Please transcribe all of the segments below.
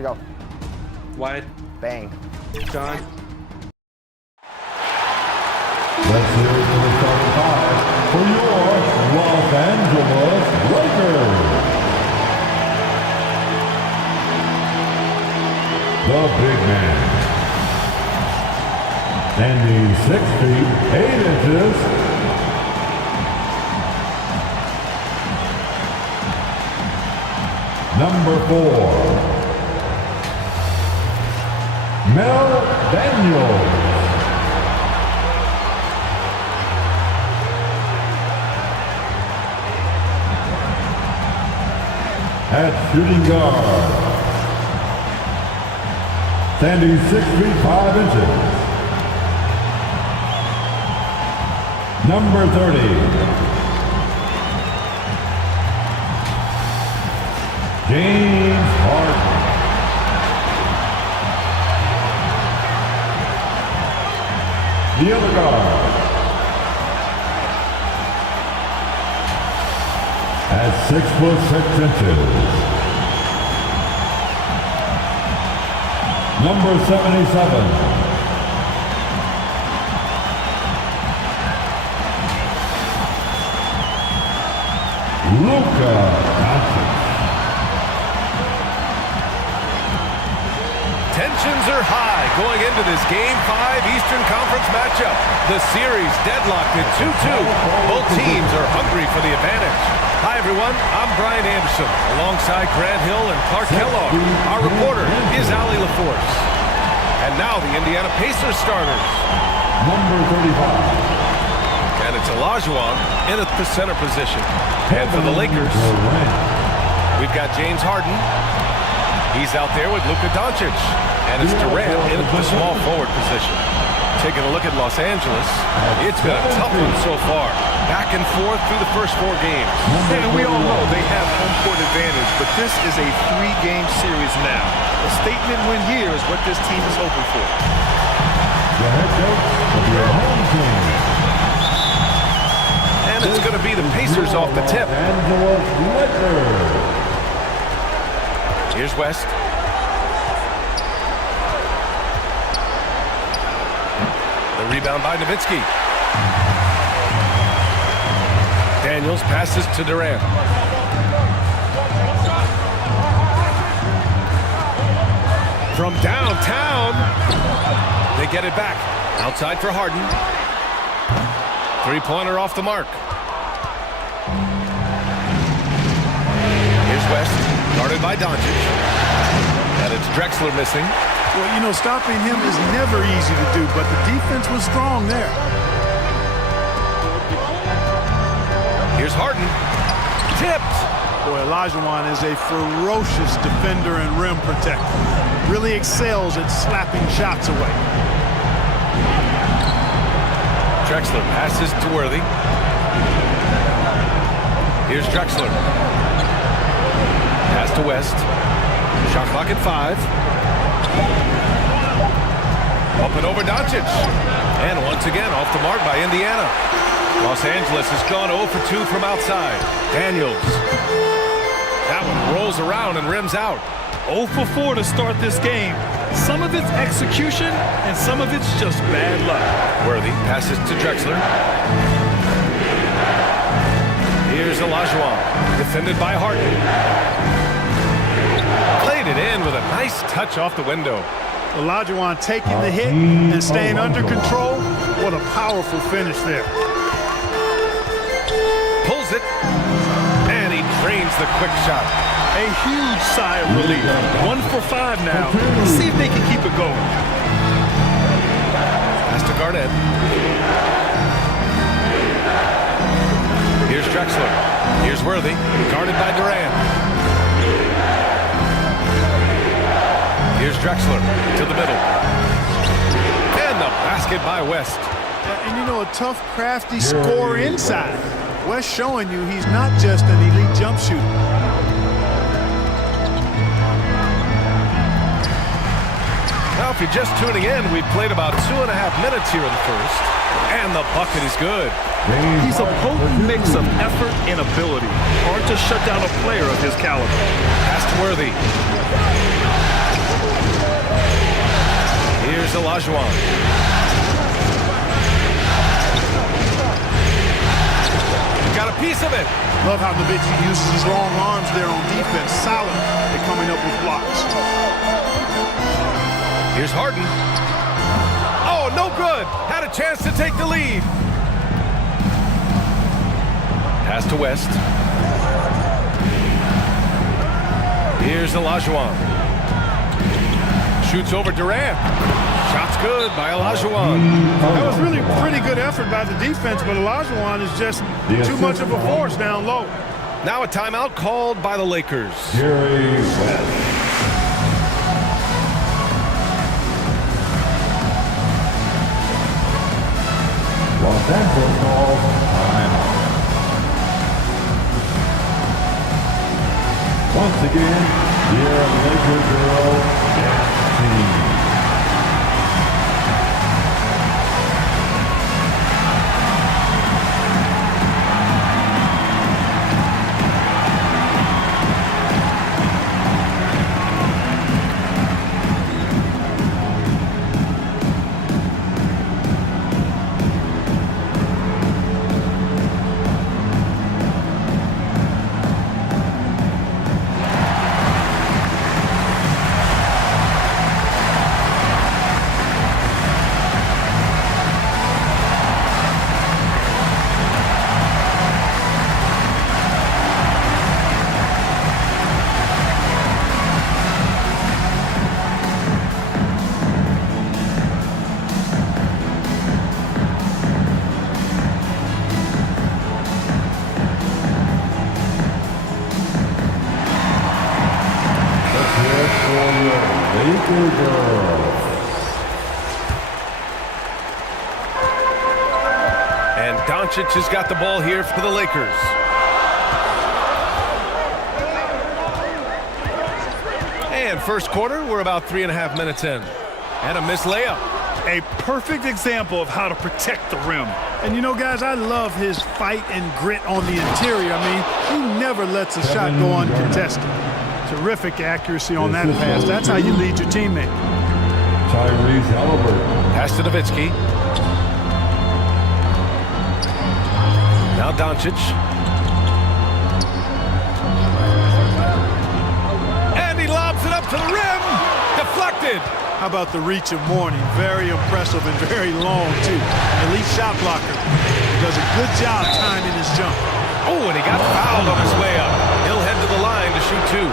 we go. Wide. Bang. John. Let's hear it for the starting five for your Los Angeles Lakers. The big man. Standing 6 feet 8 inches. Number 4. Mel Daniels. At shooting guard, standing 6 feet 5 inches. Number 30. James Harden. The other guard. At 6 foot 6 inches. Number 77. Luka Doncic. Tensions are high going into this Game 5 Eastern Conference matchup. The series deadlocked at 2-2. Both teams are hungry for the advantage. Hi, everyone. I'm Brian Anderson, alongside Grant Hill and Clark Kellogg. Our reporter is Allie LaForce. And now the Indiana Pacers starters. Number 35. And it's Olajuwon in at the center position. And for the Lakers, we've got James Harden. He's out there with Luka Doncic. And it's Durant in at the small forward position. Taking a look at Los Angeles, it's been a tough one so far. Back and forth through the first 4 games. And we all know they have home court advantage, but this is a 3-game series now. A statement win here is what this team is hoping for. The head coach of your home team. And it's going to be the Pacers off the tip. Angeles Lakers. Here's West. The rebound by Nowitzki. Daniels passes to Durant. From downtown, they get it back. Outside for Harden. 3-pointer off the mark. Here's West, guarded by Doncic. And it's Drexler missing. Well, you know, stopping him is never easy to do, but the defense was strong there. Here's Harden. Tipped. Boy, Olajuwon is a ferocious defender and rim protector. Really excels at slapping shots away. Drexler passes to Worthy. Here's Drexler. Pass to West. Shot clock at 5. Up and over Doncic. And once again off the mark by Indiana. Los Angeles has gone 0 for 2 from outside. Daniels. That one rolls around and rims out. 0 for 4 to start this game. Some of it's execution, and some of it's just bad luck. Worthy passes to Drexler. Here's Olajuwon, defended by Harden. Played it in with a nice touch off the window. Olajuwon taking the hit and staying under control. What a powerful finish there. Pulls it, and he drains the quick shot. A huge sigh of relief. 1 for 5 now. Let's see if they can keep it going. Pass to Garnett. Here's Drexler. Here's Worthy, guarded by Durant. Here's Drexler to the middle. And the basket by West. And you know, a tough, crafty scorer inside. West showing you he's not just an elite jump shooter. Now, if you're just tuning in, we've played about 2.5 minutes here in the first. And the bucket is good. He's a potent mix of effort and ability. Hard to shut down a player of his caliber. Pass to Worthy. Here's Olajuwon. Got a piece of it. Love how Nowitzki uses his long arms there on defense. Solid at coming up with blocks. Here's Harden. Oh, no good. Had a chance to take the lead. Pass to West. Here's Olajuwon. Shoots over Durant. Shot's good by Olajuwon. That was really pretty good effort by the defense, but Olajuwon is just too much of a force down low. Now a timeout called by the Lakers. Jerry West. Los Angeles calls timeout. Once again, your Laker girl dance team. And Doncic has got the ball here for the Lakers. And first quarter, we're about 3.5 minutes in. And a missed layup. A perfect example of how to protect the rim. And you know, guys, I love his fight and grit on the interior. I mean, he never lets a shot go uncontested. Terrific accuracy on that pass. That's how you lead your teammate. Tyrese Halliburton. Pass to Nowitzki. Now Doncic. And he lobs it up to the rim. Deflected. How about the reach of Mourning? Very impressive and very long, too. Elite shot blocker. Does a good job timing his jump. Oh, and he got fouled on his way up. He'll head to the line to shoot two.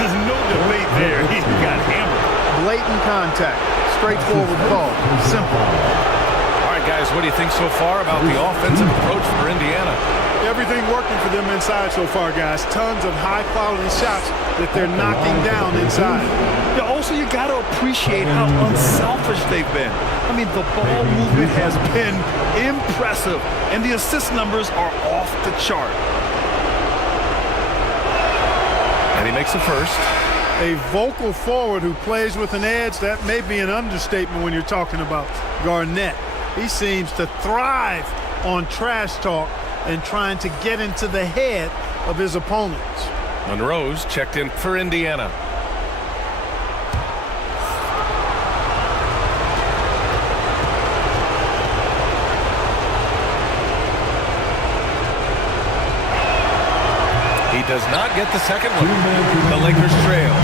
There's no debate there. He got hammered. Blatant contact. Straightforward call. Simple. All right, guys, what do you think so far about the offensive approach for Indiana? Everything working for them inside so far, guys. Tons of high-quality shots that they're knocking down inside. Yeah, also, you got to appreciate how unselfish they've been. I mean, the ball movement has been impressive, and the assist numbers are off the chart. And he makes the first. A vocal forward who plays with an edge, that may be an understatement when you're talking about Garnett. He seems to thrive on trash talk and trying to get into the head of his opponents. Monroe's checked in for Indiana. He does not get the second one. The Lakers trail.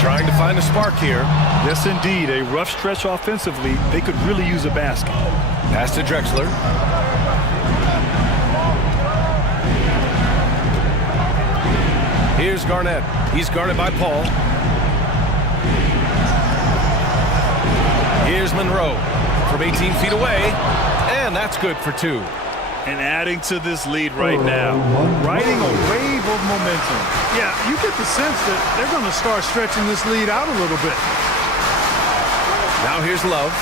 Trying to find a spark here. Yes, indeed. A rough stretch offensively. They could really use a basket. Pass to Drexler. Here's Garnett. He's guarded by Paul. Here's Monroe from 18 feet away. And that's good for two. And adding to this lead right now. Riding a wave of momentum. Yeah, you get the sense that they're going to start stretching this lead out a little bit. Now here's Love.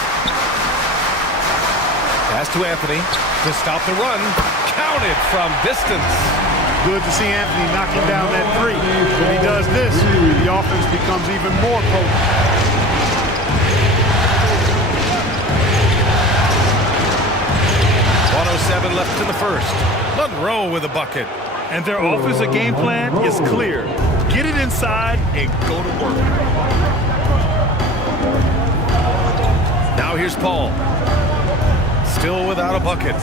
Pass to Anthony to stop the run. Counted from distance. Good to see Anthony knocking down that three. When he does this, the offense becomes even more potent. 1:07 left in the first. Monroe with a bucket. And their offensive game plan is clear. Get it inside and go to work. Now here's Paul. Still without a bucket.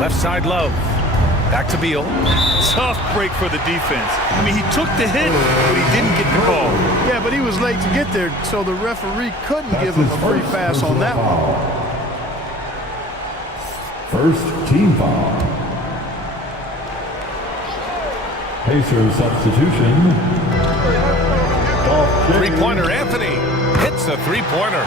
Left side Love. Back to Beal. Tough break for the defense. I mean, he took the hit, but he didn't get the call. Yeah, but he was late to get there, so the referee couldn't give him a free pass on that one. First team foul. Pacers substitution. Three-pointer, Anthony hits a three-pointer.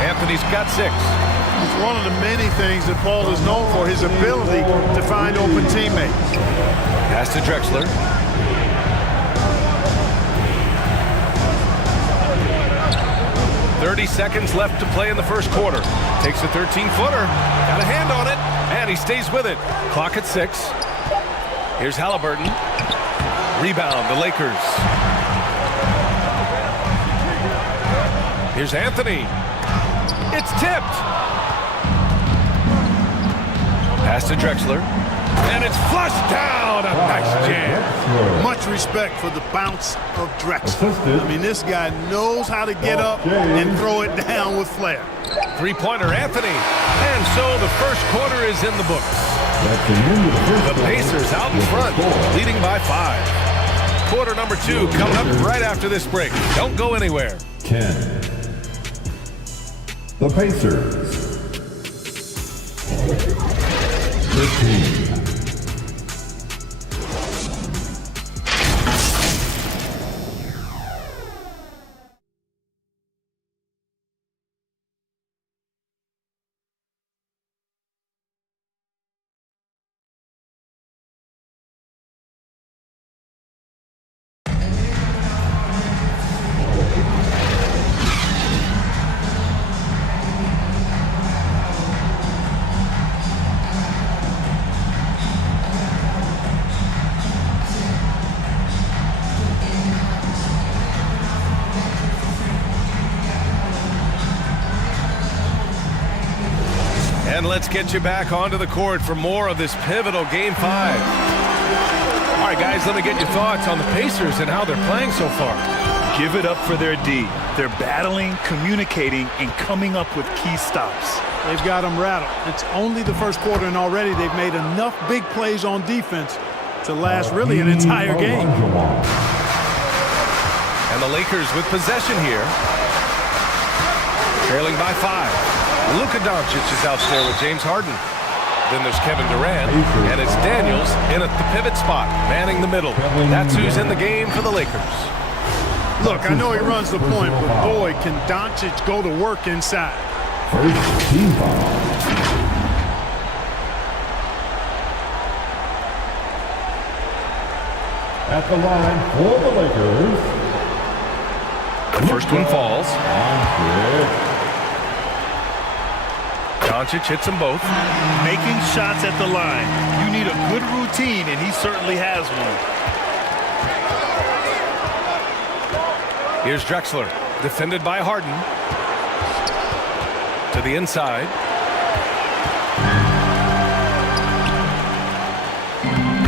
Anthony's got 6. It's one of the many things that Paul is known for, his ability to find open teammates. Pass to Drexler. "30 seconds left to play in the first quarter. Takes a 13-footer. Got a hand on it, and he stays with it. Clock at 6. Here's Halliburton. Rebound, the Lakers. Here's Anthony. It's tipped. Pass to Drexler. And it's flushed down. A nice jam. Much respect for the bounce of Drexler. I mean, this guy knows how to get up and throw it down with flair. Three-pointer, Anthony. And so the first quarter is in the books. That's the end of the first The Pacers out in front, leading by 5. Quarter number 2 coming up right after this break. Don't go anywhere. 10. The Pacers. 15. And let's get you back onto the court for more of this pivotal Game 5. All right, guys, let me get your thoughts on the Pacers and how they're playing so far. Give it up for their D. They're battling, communicating, and coming up with key stops. They've got them rattled. It's only the first quarter, and already they've made enough big plays on defense to last really an entire game. And the Lakers with possession here. Trailing by 5. Luka Doncic is out there with James Harden. Then there's Kevin Durant, and it's Daniels in at the pivot spot, manning the middle. That's who's in the game for the Lakers. Look, I know he runs the point, but boy, can Doncic go to work inside. First team foul. At the line for the Lakers. The first one falls. Doncic hits them both. Making shots at the line. You need a good routine, and he certainly has one. Here's Drexler, defended by Harden. To the inside.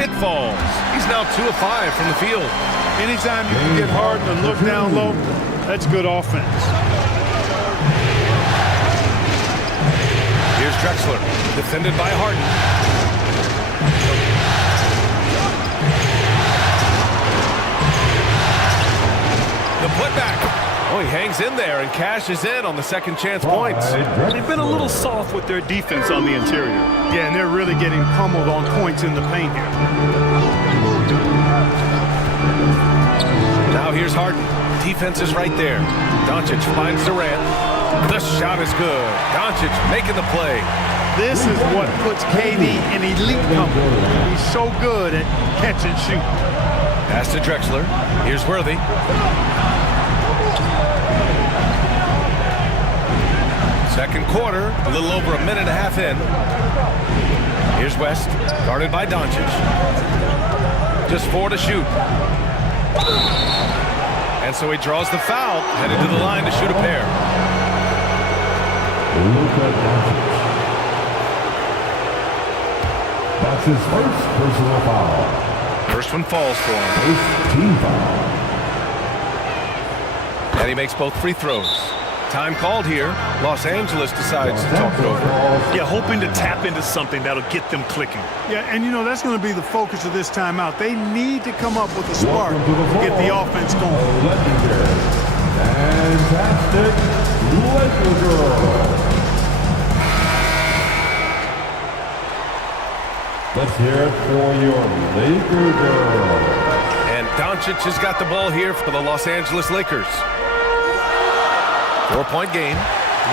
It falls. He's now 2 of 5 from the field. Anytime you can get Harden and look down low, that's good offense. Here's Drexler, defended by Harden. The putback. Oh, he hangs in there and cashes in on the second chance points. They've been a little soft with their defense on the interior. Yeah, and they're really getting pummeled on points in the paint here. Now here's Harden. Defense is right there. Doncic finds Durant. The shot is good. Doncic making the play. This is what puts KD in elite company. He's so good at catch and shoot. Pass to Drexler. Here's Worthy. Second quarter, a little over a minute and a half in. Here's West, guarded by Doncic. Just 4 to shoot. And so he draws the foul, headed to the line to shoot a pair. Luka Doncic. That's his first personal foul. First one falls for him. First team foul. And he makes both free throws. Time called here. Los Angeles decides to talk it over. Yeah, hoping to tap into something that'll get them clicking. Yeah, and you know, that's going to be the focus of this timeout. They need to come up with a spark to get the offense going. Legendary, fantastic Laker girl. Let's hear it for your Laker girl. And Doncic has got the ball here for the Los Angeles Lakers. 4-point game.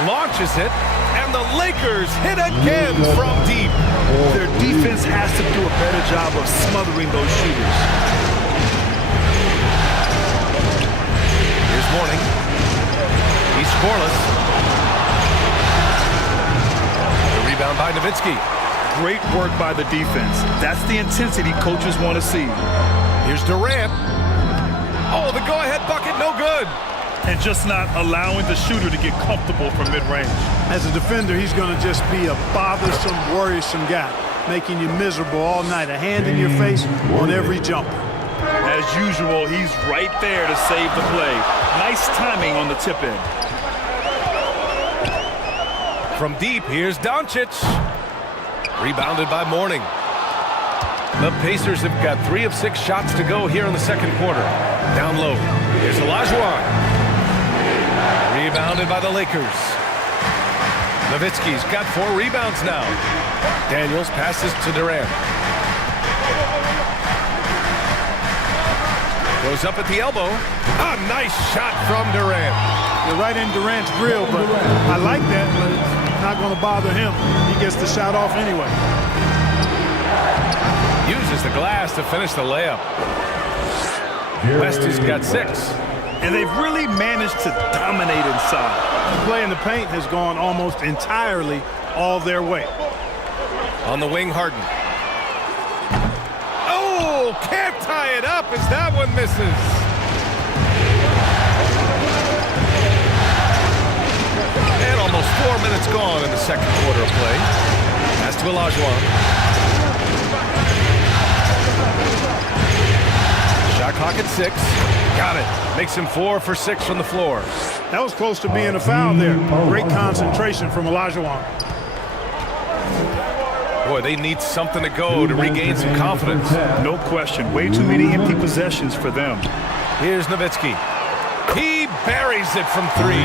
Launches it. And the Lakers hit again from deep. Their defense has to do a better job of smothering those shooters. Here's Mourning. He's scoreless. The rebound by Nowitzki. Great work by the defense. That's the intensity coaches want to see. Here's Durant. Oh, the go-ahead bucket, no good. And just not allowing the shooter to get comfortable from mid-range. As a defender, he's going to just be a bothersome, worrisome guy, making you miserable all night, a hand in your face on every jumper. As usual, he's right there to save the play. Nice timing on the tip in. From deep, here's Doncic. Rebounded by Mourning. The Pacers have got 3 of 6 shots to go here in the second quarter. Down low, here's Olajuwon. Rebounded by the Lakers. Nowitzki's got 4 rebounds now. Daniels passes to Durant. Goes up at the elbow. A nice shot from Durant. You're right in Durant's grill, but I like that, but it's not going to bother him. He gets the shot off anyway. Uses the glass to finish the layup. West has got 6. And they've really managed to dominate inside. The play in the paint has gone almost entirely all their way. On the wing, Harden. Oh, can't tie it up as that one misses. And almost 4 minutes gone in the second quarter of play. Pass to Olajuwon. Shot clock at 6. Got it. Makes him 4 for 6 from the floor. That was close to being a foul there. Great concentration from Olajuwon. Boy, they need something to go to regain some confidence. No question. Way too many empty possessions for them. Here's Nowitzki. He buries it from 3.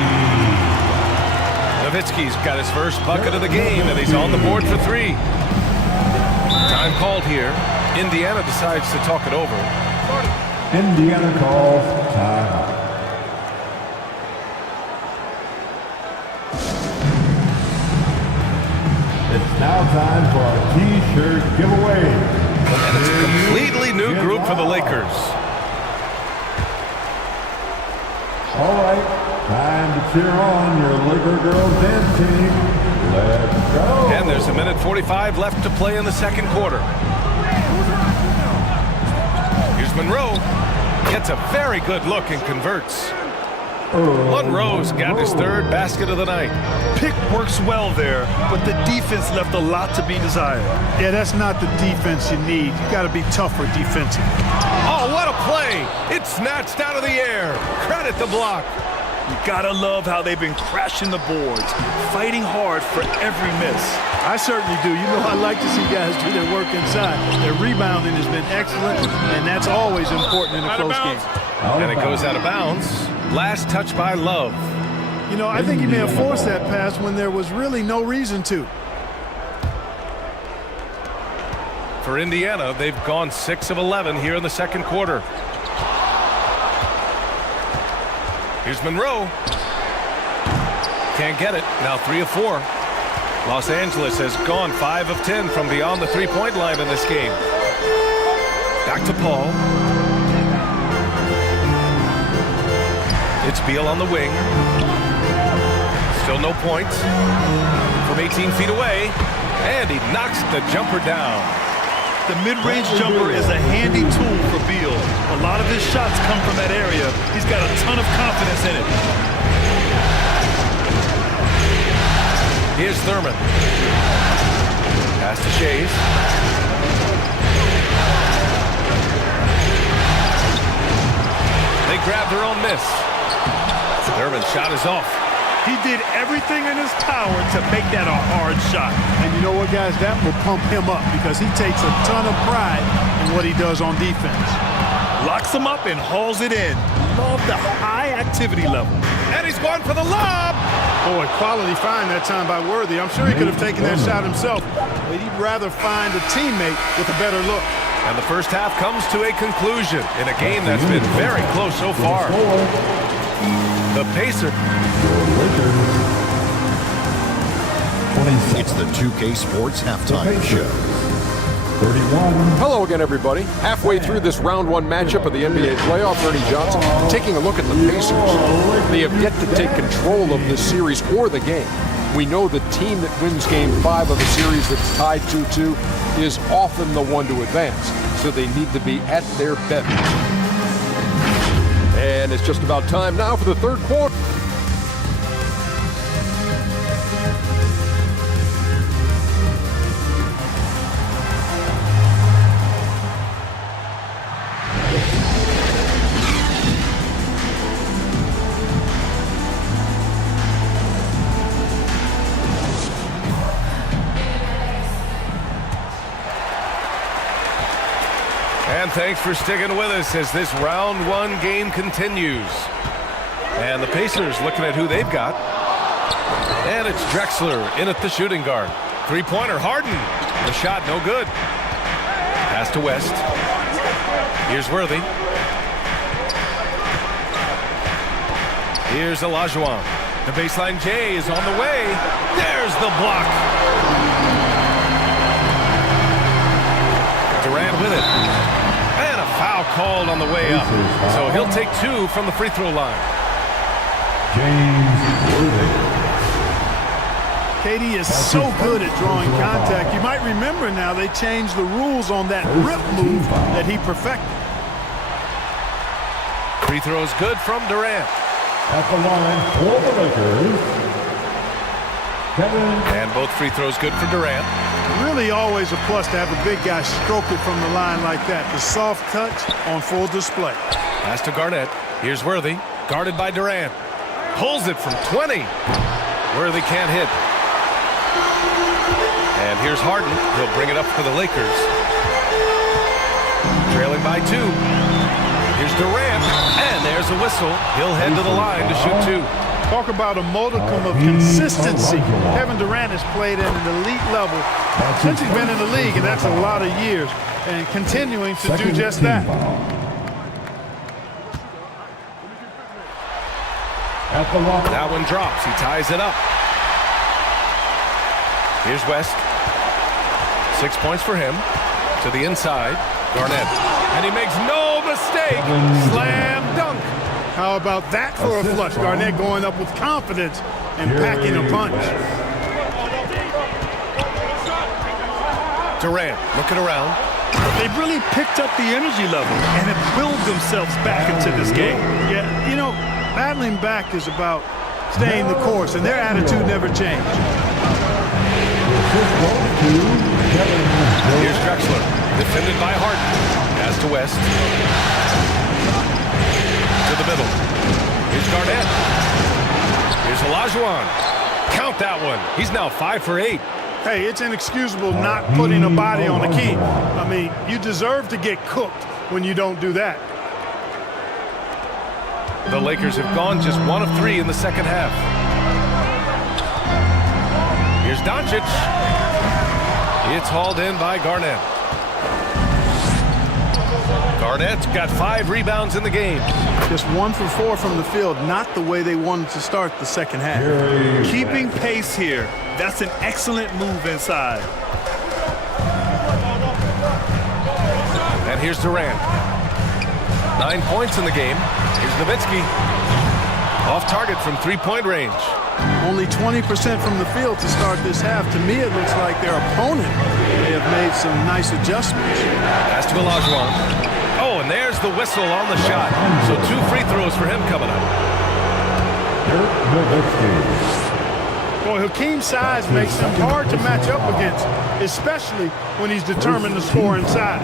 Nowitzki's got his first bucket of the game, and he's on the board for 3. Time called here. Indiana decides to talk it over. Indiana calls timeout. It's now time for our T-shirt giveaway. And it's a completely new group for the Lakers. All right, time to cheer on your Laker girls dance team. Let's go. And there's 1:45 left to play in the second quarter. Here's Monroe. Gets a very good look and converts. Monroe's got his 3rd basket of the night. Pick works well there, but the defense left a lot to be desired. Yeah, that's not the defense you need. You got to be tougher defensively. Oh, what a play! It's snatched out of the air. Credit the block. You gotta love how they've been crashing the boards, fighting hard for every miss. I certainly do. You know, I like to see guys do their work inside. Their rebounding has been excellent, and that's always important in a close game. And it goes out of bounds. Last touch by Love. You know, I think he may have forced that pass when there was really no reason to. For Indiana, they've gone 6 of 11 here in the second quarter. Here's Monroe. Can't get it. Now 3 of 4. Los Angeles has gone 5 of 10 from beyond the 3-point line in this game. Back to Paul. It's Beal on the wing. Still no points. From 18 feet away. And he knocks the jumper down. The mid-range jumper is a handy tool for Beal. A lot of his shots come from that area. He's got a ton of confidence in it. Here's Thurman. Pass to Shays. They grab their own miss. Durbin's shot is off. He did everything in his power to make that a hard shot. And you know what, guys? That will pump him up because he takes a ton of pride in what he does on defense. Locks him up and hauls it in. Love the high activity level. And he's going for the lob. Boy, quality find that time by Worthy. I'm sure he could have taken that shot himself, but he'd rather find a teammate with a better look. And the first half comes to a conclusion in a game that's been very close so far. The Pacers. It's the 2K Sports Halftime Show. 31. Hello again, everybody. Halfway through this round one matchup of the NBA playoffs, Ernie Johnson taking a look at the Pacers. They have yet to take control of this series or the game. We know the team that wins game 5 of a series that's tied 2-2 is often the one to advance, so they need to be at their best. And it's just about time now for the third quarter. And thanks for sticking with us as this round one game continues. And the Pacers looking at who they've got. And it's Drexler in at the shooting guard. Three-pointer, Harden. The shot, no good. Pass to West. Here's Worthy. Here's Olajuwon. The baseline J is on the way. There's the block. Durant with it. And a foul called on the way up. So he'll take 2 from the free throw line. James Worthy. KD is so good at drawing contact. You might remember now they changed the rules on that rip move that he perfected. Free throws good from Durant. At the line for the Lakers, Kevin. And both free throws good for Durant. Really always a plus to have a big guy stroke it from the line like that. The soft touch on full display. Pass to Garnett. Here's Worthy. Guarded by Durant. Pulls it from 20. Worthy can't hit. And here's Harden. He'll bring it up for the Lakers. Trailing by 2. Here's Durant. And there's a whistle. He'll head to the line to shoot 2. Talk about a modicum of consistency. Kevin Durant has played at an elite level since he's been in the league, and that's a lot of years, and continuing to do just that. At the line. That one drops. He ties it up. Here's West. 6 points for him. To the inside. Garnett. And he makes no mistake. Slam dunk. How about that for a flush? Garnett going up with confidence and packing a punch. Durant looking around. They've really picked up the energy level and have willed themselves back into this game. Yeah, you know, battling back is about staying the course, and their attitude never changed. Here's Drexler. Defended by Harden. Pass to West. To the middle. Here's Garnett. Here's Olajuwon. Count that one. He's now 5 for 8. Hey, it's inexcusable not putting a body on a key. I mean, you deserve to get cooked when you don't do that. The Lakers have gone just 1 of 3 in the second half. Here's Doncic. It's hauled in by Garnett. Garnett's got 5 rebounds in the game. Just 1 for 4 from the field, not the way they wanted to start the second half. Keeping pace here. That's an excellent move inside. And here's Durant. 9 points in the game. Here's Nowitzki. Off target from 3-point range. Only 20% from the field to start this half. To me, it looks like their opponent may have made some nice adjustments. Pass to Olajuwon. Oh, and there's the whistle on the shot. So 2 free throws for him coming up. Boy, Hakeem's size makes him hard to match up against, especially when he's determined to score inside.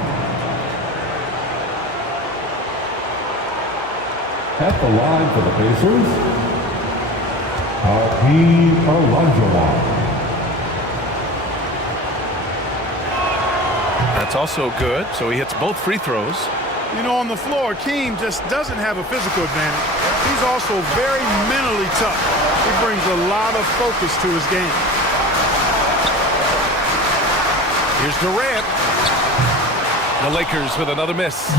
At the line for the Pacers, Hakeem Olajuwon. That's also good, so he hits both free throws. You know, on the floor, Keem just doesn't have a physical advantage. He's also very mentally tough. He brings a lot of focus to his game. Here's Durant. The Lakers with another miss.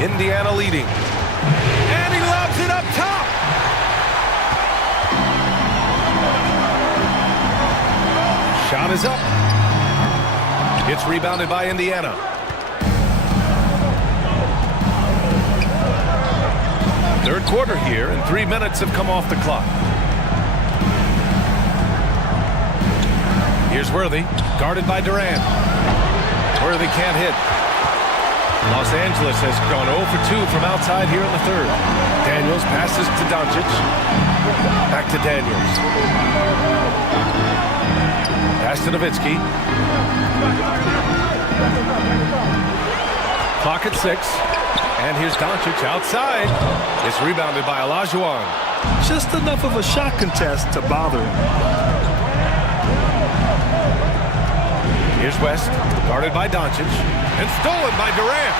Indiana leading. And he lobs it up top. Shot is up. It's rebounded by Indiana. Third quarter here, and 3 minutes have come off the clock. Here's Worthy, guarded by Durant. Worthy can't hit. Los Angeles has gone 0 for 2 from outside here in the third. Daniels passes to Doncic. Back to Daniels. Pass to Nowitzki. Clock at 6. And here's Doncic outside. It's rebounded by Olajuwon. Just enough of a shot contest to bother him. Here's West, guarded by Doncic, and stolen by Durant.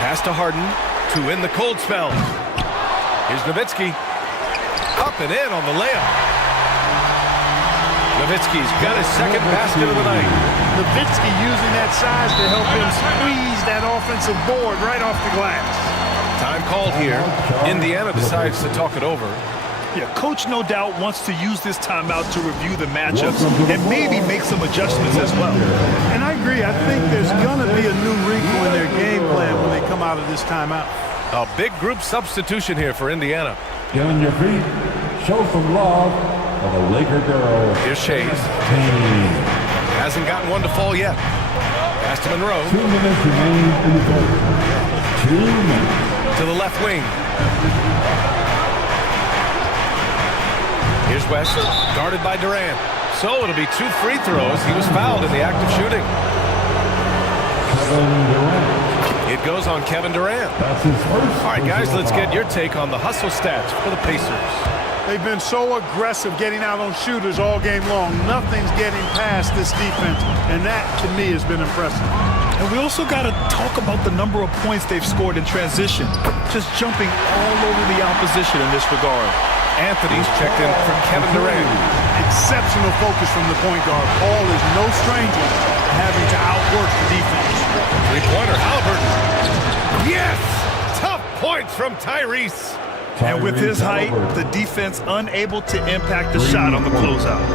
Pass to Harden to win the cold spell. Here's Nowitzki. Up and in on the layup. Nowitzki's got his second basket of the night. Nowitzki using that size to help him squeeze that offensive board right off the glass. Time called here. Indiana decides to talk it over. Yeah, coach no doubt wants to use this timeout to review the matchups and maybe make some adjustments as well. And I agree. I think there's going to be a new wrinkle in their game plan when they come out of this timeout. A big group substitution here for Indiana. Get on your feet. Show some love for the Laker girls. Here's Shays. Team. Hasn't gotten one to fall yet. Pass to Monroe. 2 minutes remain in the quarter. 2 minutes. To the left wing. Here's West, guarded by Durant. So it'll be 2 free throws. He was fouled in the act of shooting. Kevin Durant. It goes on Kevin Durant. That's his first. All right, guys, let's get your take on the hustle stats for the Pacers. They've been so aggressive getting out on shooters all game long. Nothing's getting past this defense, and that, to me, has been impressive. And we also got to talk about the number of points they've scored in transition. Just jumping all over the opposition in this regard. Anthony's checked in for Kevin Durant. Exceptional focus from the point guard. Paul is no stranger to having to outwork the defense. Three-pointer, Halliburton. Yes! Tough points from Tyrese. And with his height, the defense unable to impact the shot on the closeout.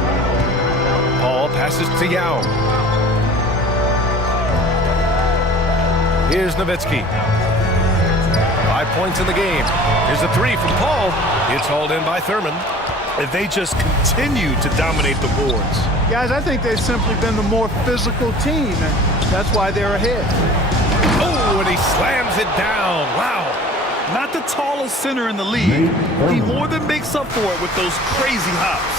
Paul passes to Yao. Here's Nowitzki. 5 points in the game. Here's a 3 from Paul. It's hauled in by Thurman. And they just continue to dominate the boards. Guys, I think they've simply been the more physical team, and that's why they're ahead. Oh, and he slams it down. Wow. Not the tallest center in the league. He more than makes up for it with those crazy hops.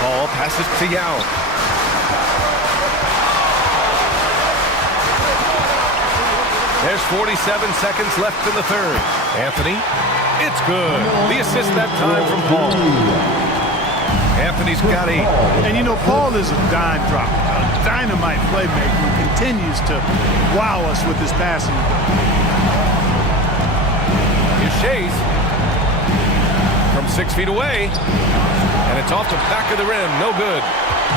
Paul passes to Yao. There's 47 seconds left in the third. Anthony, it's good. The assist that time from Paul. Anthony's got 8. And you know, Paul is a dime drop, a dynamite playmaker who continues to wow us with his passing. Here's Shays from 6 feet away. And it's off the back of the rim. No good.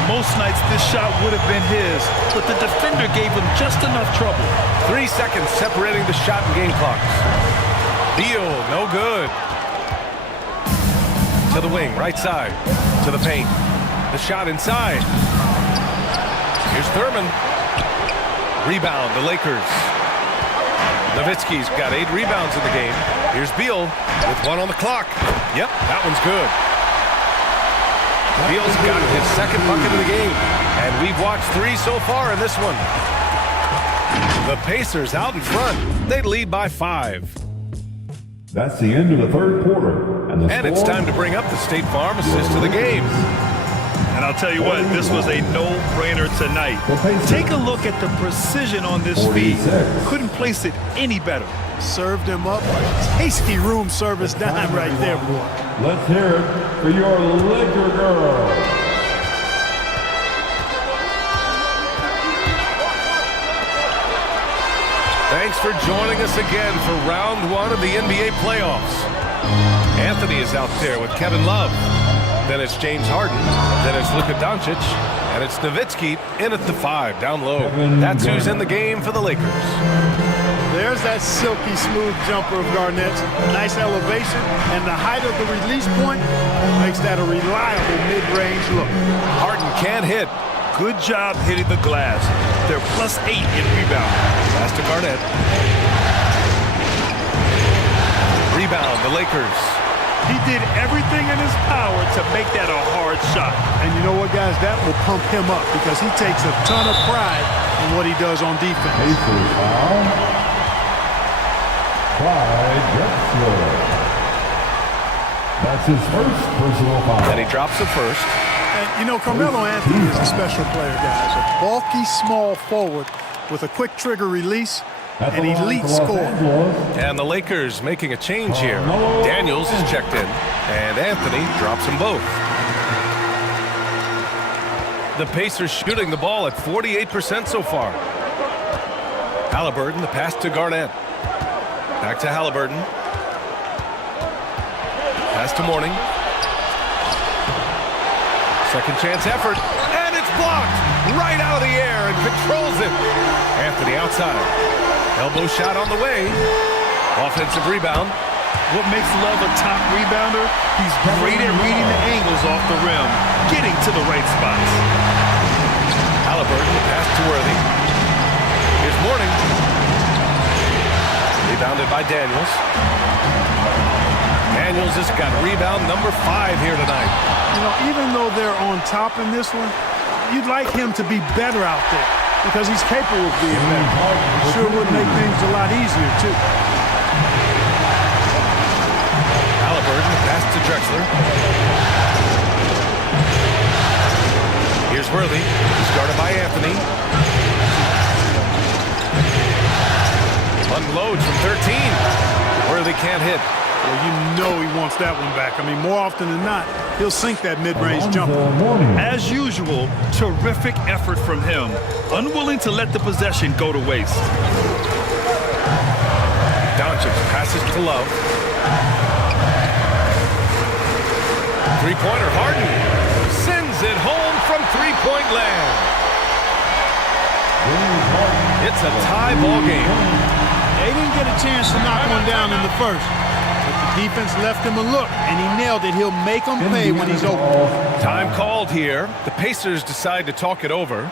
Most nights this shot would have been his, but the defender gave him just enough trouble. 3 seconds separating the shot and game clocks. Beal, no good. To the wing, right side. To the paint. The shot inside. Here's Thurman. Rebound, the Lakers. Nowitzki's got 8 rebounds in the game. Here's Beal with 1 on the clock. Yep, that one's good. Beal's got his second bucket of the game. And we've watched 3 so far in this one. The Pacers out in front. They lead by 5. That's the end of the third quarter. And it's time to bring up the State Farm assist of the game. And I'll tell you what, this was a no-brainer tonight. Take a look at the precision on this feed. Couldn't place it any better. Served him up a tasty room service dime right there, boy. Let's hear it for your Laker girl. Thanks for joining us again for round one of the NBA playoffs. Anthony is out there with Kevin Love. Then it's James Harden. Then it's Luka Doncic. And it's Nowitzki in at the 5, down low. That's who's in the game for the Lakers. There's that silky smooth jumper of Garnett's. Nice elevation, and the height of the release point makes that a reliable mid-range look. Harden can't hit. Good job hitting the glass. They're +8 in rebound. Pass to Garnett. Rebound, the Lakers. He did everything in his power to make that a hard shot. And you know what, guys? That will pump him up because he takes a ton of pride in what he does on defense. Pacers foul. Clyde Drexler. That's his first personal foul. And he drops the first. And, you know, Carmelo Anthony is a special player, guys. A bulky, small forward with a quick trigger release. An elite score. And the Lakers making a change here. Daniels is checked in, and Anthony drops them both. The Pacers shooting the ball at 48% so far. Halliburton, the pass to Garnett. Back to Halliburton. Pass to Mourning. Second chance effort, and it's blocked right out of the air and controls it. Anthony outside. Elbow shot on the way. Offensive rebound. What makes Love a top rebounder? He's great at reading the angles off the rim, getting to the right spots. Halliburton, pass to Worthy. Here's Mourning. Rebounded by Daniels. Daniels has got rebound number 5 here tonight. You know, even though they're on top in this one, you'd like him to be better out there because he's capable of being better. Sure would make things a lot easier, too. Halliburton, pass to Drexler. Here's Worthy. He's guarded by Anthony. Unloads from 13. Worthy can't hit. Well, you know he wants that one back. I mean, more often than not, he'll sink that mid-range jumper. As usual, terrific effort from him. Unwilling to let the possession go to waste. Doncic passes to Love. Three-pointer, Harden sends it home from three-point land. It's a tie ball game. They didn't get a chance to knock one down in the first. But the defense left him a look, and he nailed it. He'll make them pay when he's open. Time called here. The Pacers decide to talk it over.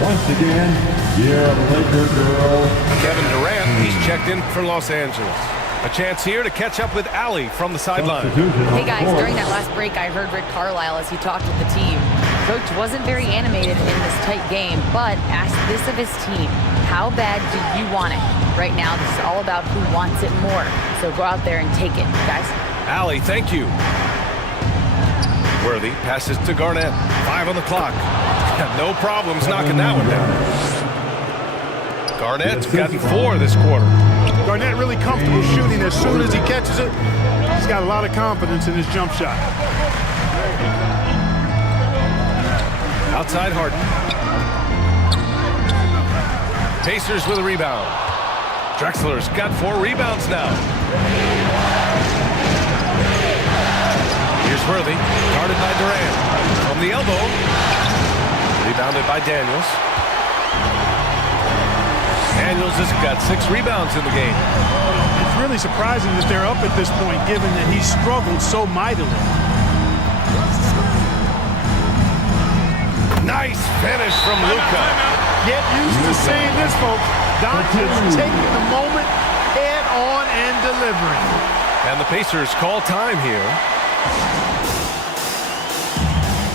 Once again, your Laker girl. Kevin Durant, he's checked in for Los Angeles. A chance here to catch up with Allie from the sideline. Hey guys, during that last break, I heard Rick Carlisle as he talked with the team. Coach wasn't very animated in this tight game, but asked this of his team: how bad do you want it? Right now, this is all about who wants it more. So go out there and take it, guys. Allie, thank you. Worthy passes to Garnett. 5 on the clock. No problems knocking that one down. Garnett's gotten 4 this quarter. Garnett really comfortable shooting as soon as he catches it. He's got a lot of confidence in his jump shot. Outside Harden. Pacers with a rebound. Drexler's got 4 rebounds now. Here's Worthy, guarded by Durant. From the elbow. Rebounded by Daniels. Daniels has got 6 rebounds in the game. It's really surprising that they're up at this point, given that he struggled so mightily. Nice finish from Luka. Get used to seeing this, folks. Doncic taking the moment head on and delivering. And the Pacers call time here.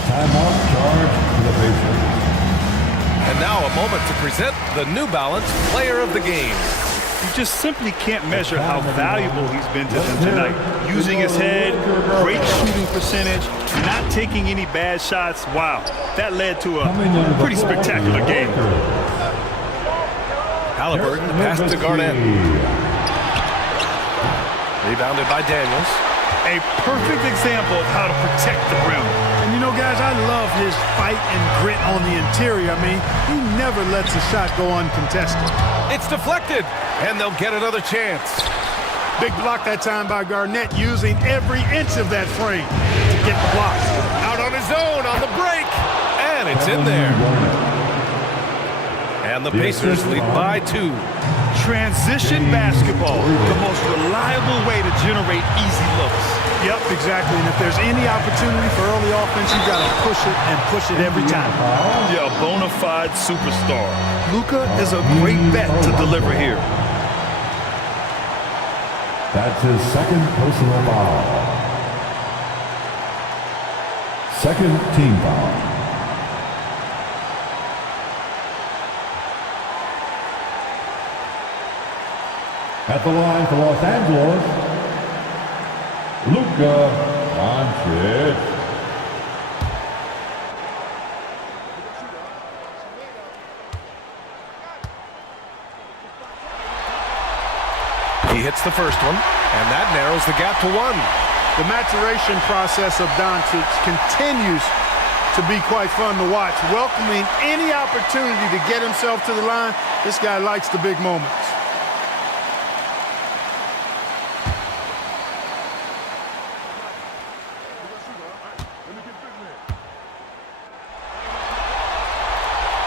Timeout charge to the Pacers. And now a moment to present the New Balance Player of the Game. You just simply can't measure how valuable he's been to them tonight. Using his head, great shooting percentage, not taking any bad shots. Wow, that led to a pretty spectacular game. Halliburton, the pass to Garnett. Rebounded by Daniels. A perfect example of how to protect the rim. And you know, guys, I love his fight and grit on the interior. I mean, he never lets a shot go uncontested. It's deflected, and they'll get another chance. Big block that time by Garnett, using every inch of that frame to get the block. Out on his own on the break, and it's in there. And the Pacers lead by 2. Transition basketball, the most reliable way to generate easy looks. Yep, exactly. And if there's any opportunity for early offense, you've got to push it and push it every time. Yeah, a bona fide superstar. Luka is a great bet to deliver here. That's his second personal foul. Second team foul. At the line for Los Angeles, Luka Doncic. He hits the first one, and that narrows the gap to 1. The maturation process of Doncic continues to be quite fun to watch. Welcoming any opportunity to get himself to the line, this guy likes the big moments.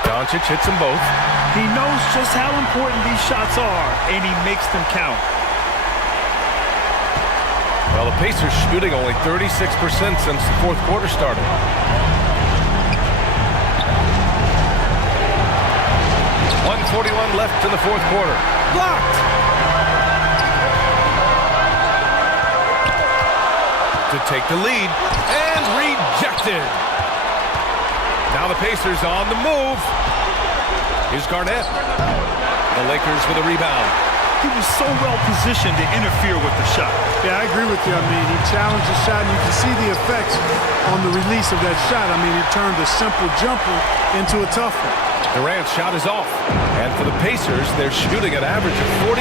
Doncic hits them both. He knows just how important these shots are, and he makes them count. Well, the Pacers shooting only 36% since the fourth quarter started. .141 left in the fourth quarter. Blocked! To take the lead, and rejected. Now the Pacers on the move. Here's Garnett. The Lakers with a rebound. He was so well positioned to interfere with the shot. Yeah, I agree with you. I mean, he challenged the shot, and you can see the effects on the release of that shot. I mean, it turned a simple jumper into a tough one. Durant's shot is off. And for the Pacers, they're shooting an average of 43%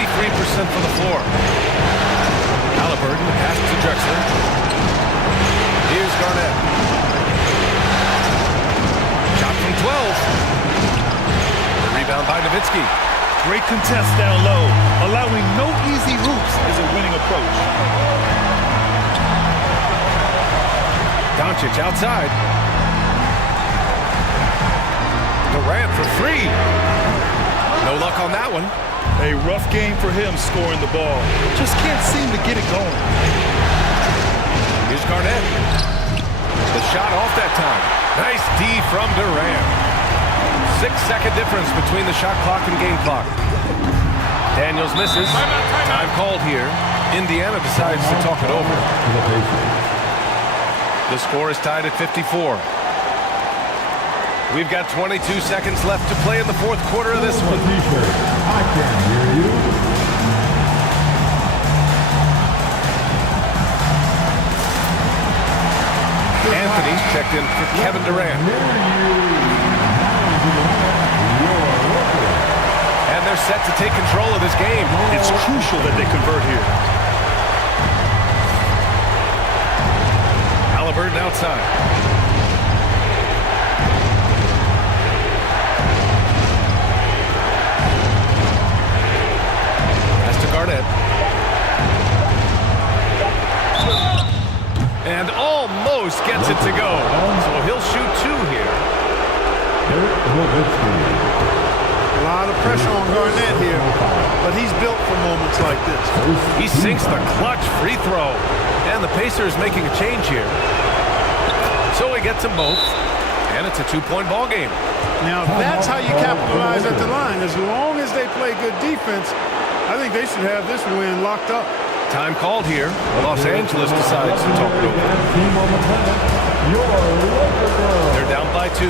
from the floor. Halliburton, the pass to Drexler. Here's Garnett. Shot from 12. The rebound by Nowitzki. Great contest down low. Allowing no easy hoops is a winning approach. Doncic outside. Durant for 3. No luck on that one. A rough game for him scoring the ball. Just can't seem to get it going. Here's Garnett. The shot off that time. Nice D from Durant. 6-second difference between the shot clock and game clock. Daniels misses. Time called here. Indiana decides to talk it over. The score is tied at 54. We've got 22 seconds left to play in the fourth quarter of this one. I can't hear you. Anthony's checked in for Kevin Durant. And they're set to take control of this game. It's crucial that they convert here. Halliburton outside. Pass to Garnett. And almost gets it to go. So he'll shoot 2 here. A lot of pressure on Garnett here, but he's built for moments like this. He sinks the clutch free throw. And the Pacers making a change here. So he gets them both. And it's a 2-point ball game. Now, that's how you capitalize at the line. As long as they play good defense, I think they should have this win locked up. Time called here. Los Angeles decides to talk it over. They're down by 2.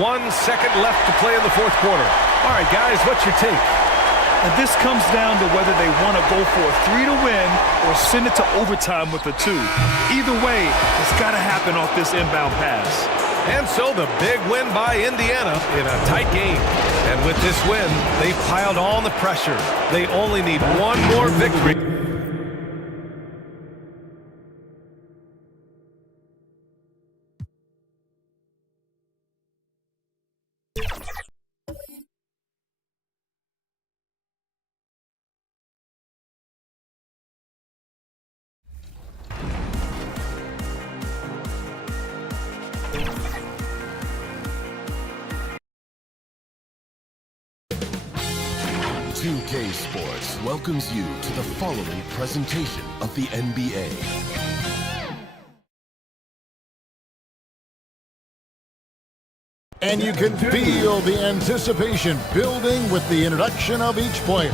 1 second left to play in the fourth quarter. All right, guys, what's your take? And this comes down to whether they want to go for a 3 to win or send it to overtime with a 2. Either way, it's got to happen off this inbound pass. And so the big win by Indiana in a tight game. And with this win, they piled on the pressure. They only need one more victory. UK Sports welcomes you to the following presentation of the NBA. And you can feel the anticipation building with the introduction of each player.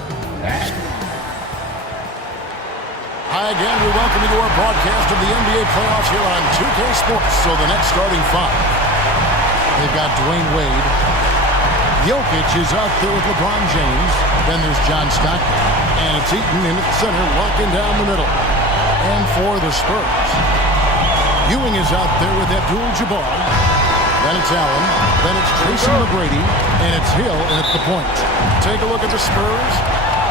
Hi again, we welcome you to our broadcast of the NBA playoffs here on 2K Sports. So the next starting 5. They've got Dwayne Wade. Jokic is out there with LeBron James. Then there's John Stockton. And it's Eaton in at the center, locking down the middle. And for the Spurs, Ewing is out there with Abdul-Jabbar. Then it's Allen. Then it's Tracy McGrady. And it's Hill at the point. Take a look at the Spurs.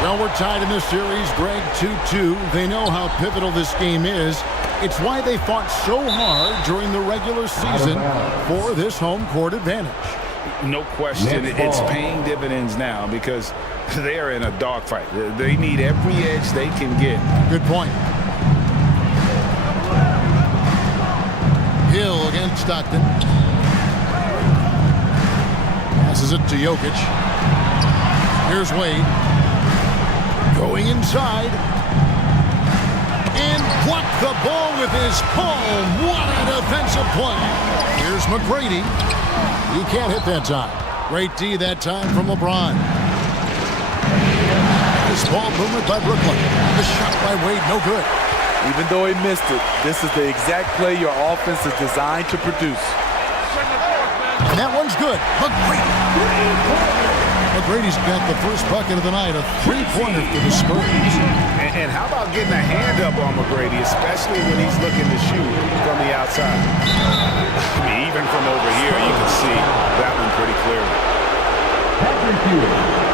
Well, we're tied in this series, Greg, 2-2. They know how pivotal this game is. It's why they fought so hard during the regular season for this home court advantage. No question, it's paying dividends now because they are in a dogfight. They need every edge they can get. Good point. Hill against Stockton. Passes it to Jokic. Here's Wade. Going inside. And blocked the ball with his palm. What a defensive play. Here's McGrady. He can't hit that time. Great D that time from LeBron. This ball movement by Brooklyn. The shot by Wade, no good. Even though he missed it, this is the exact play your offense is designed to produce. And that one's good. McGrady's got the first bucket of the night, a three-pointer for the Spurs. And how about getting a hand up on McGrady, especially when he's looking to shoot from the outside? I mean, even from over here, you can see that one pretty clearly.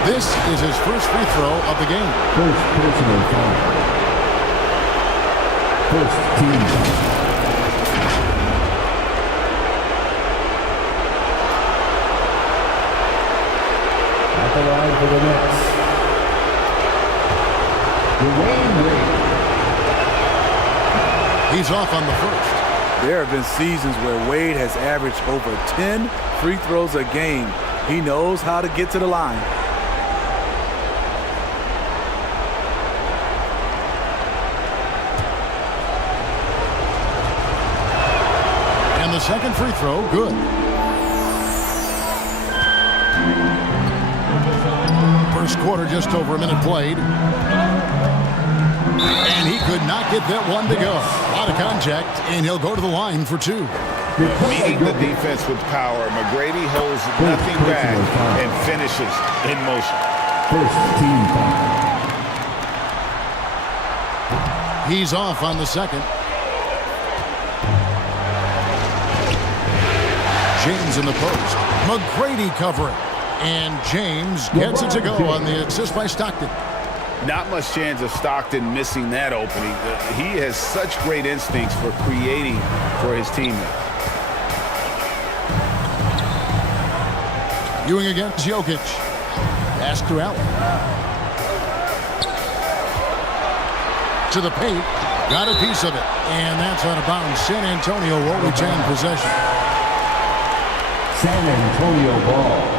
This is his first free throw of the game. First personal foul. First team foul. At the line for the Knicks, Dwayne Wade. He's off on the first. There have been seasons where Wade has averaged over 10 free throws a game. He knows how to get to the line. And the second free throw, good. First quarter, just over a minute played. And he could not get that one to go. A lot of contact, and he'll go to the line for 2. Meeting the defense with power, McGrady holds nothing back and finishes in motion. First team foul. He's off on the second. James in the post. McGrady covering. And James gets it to go on the assist by Stockton. Not much chance of Stockton missing that opening. He has such great instincts for creating for his teammates. Ewing against Jokic. Pass to Allen. To the paint. Got a piece of it. And that's out of bounds. San Antonio will retain possession. San Antonio ball.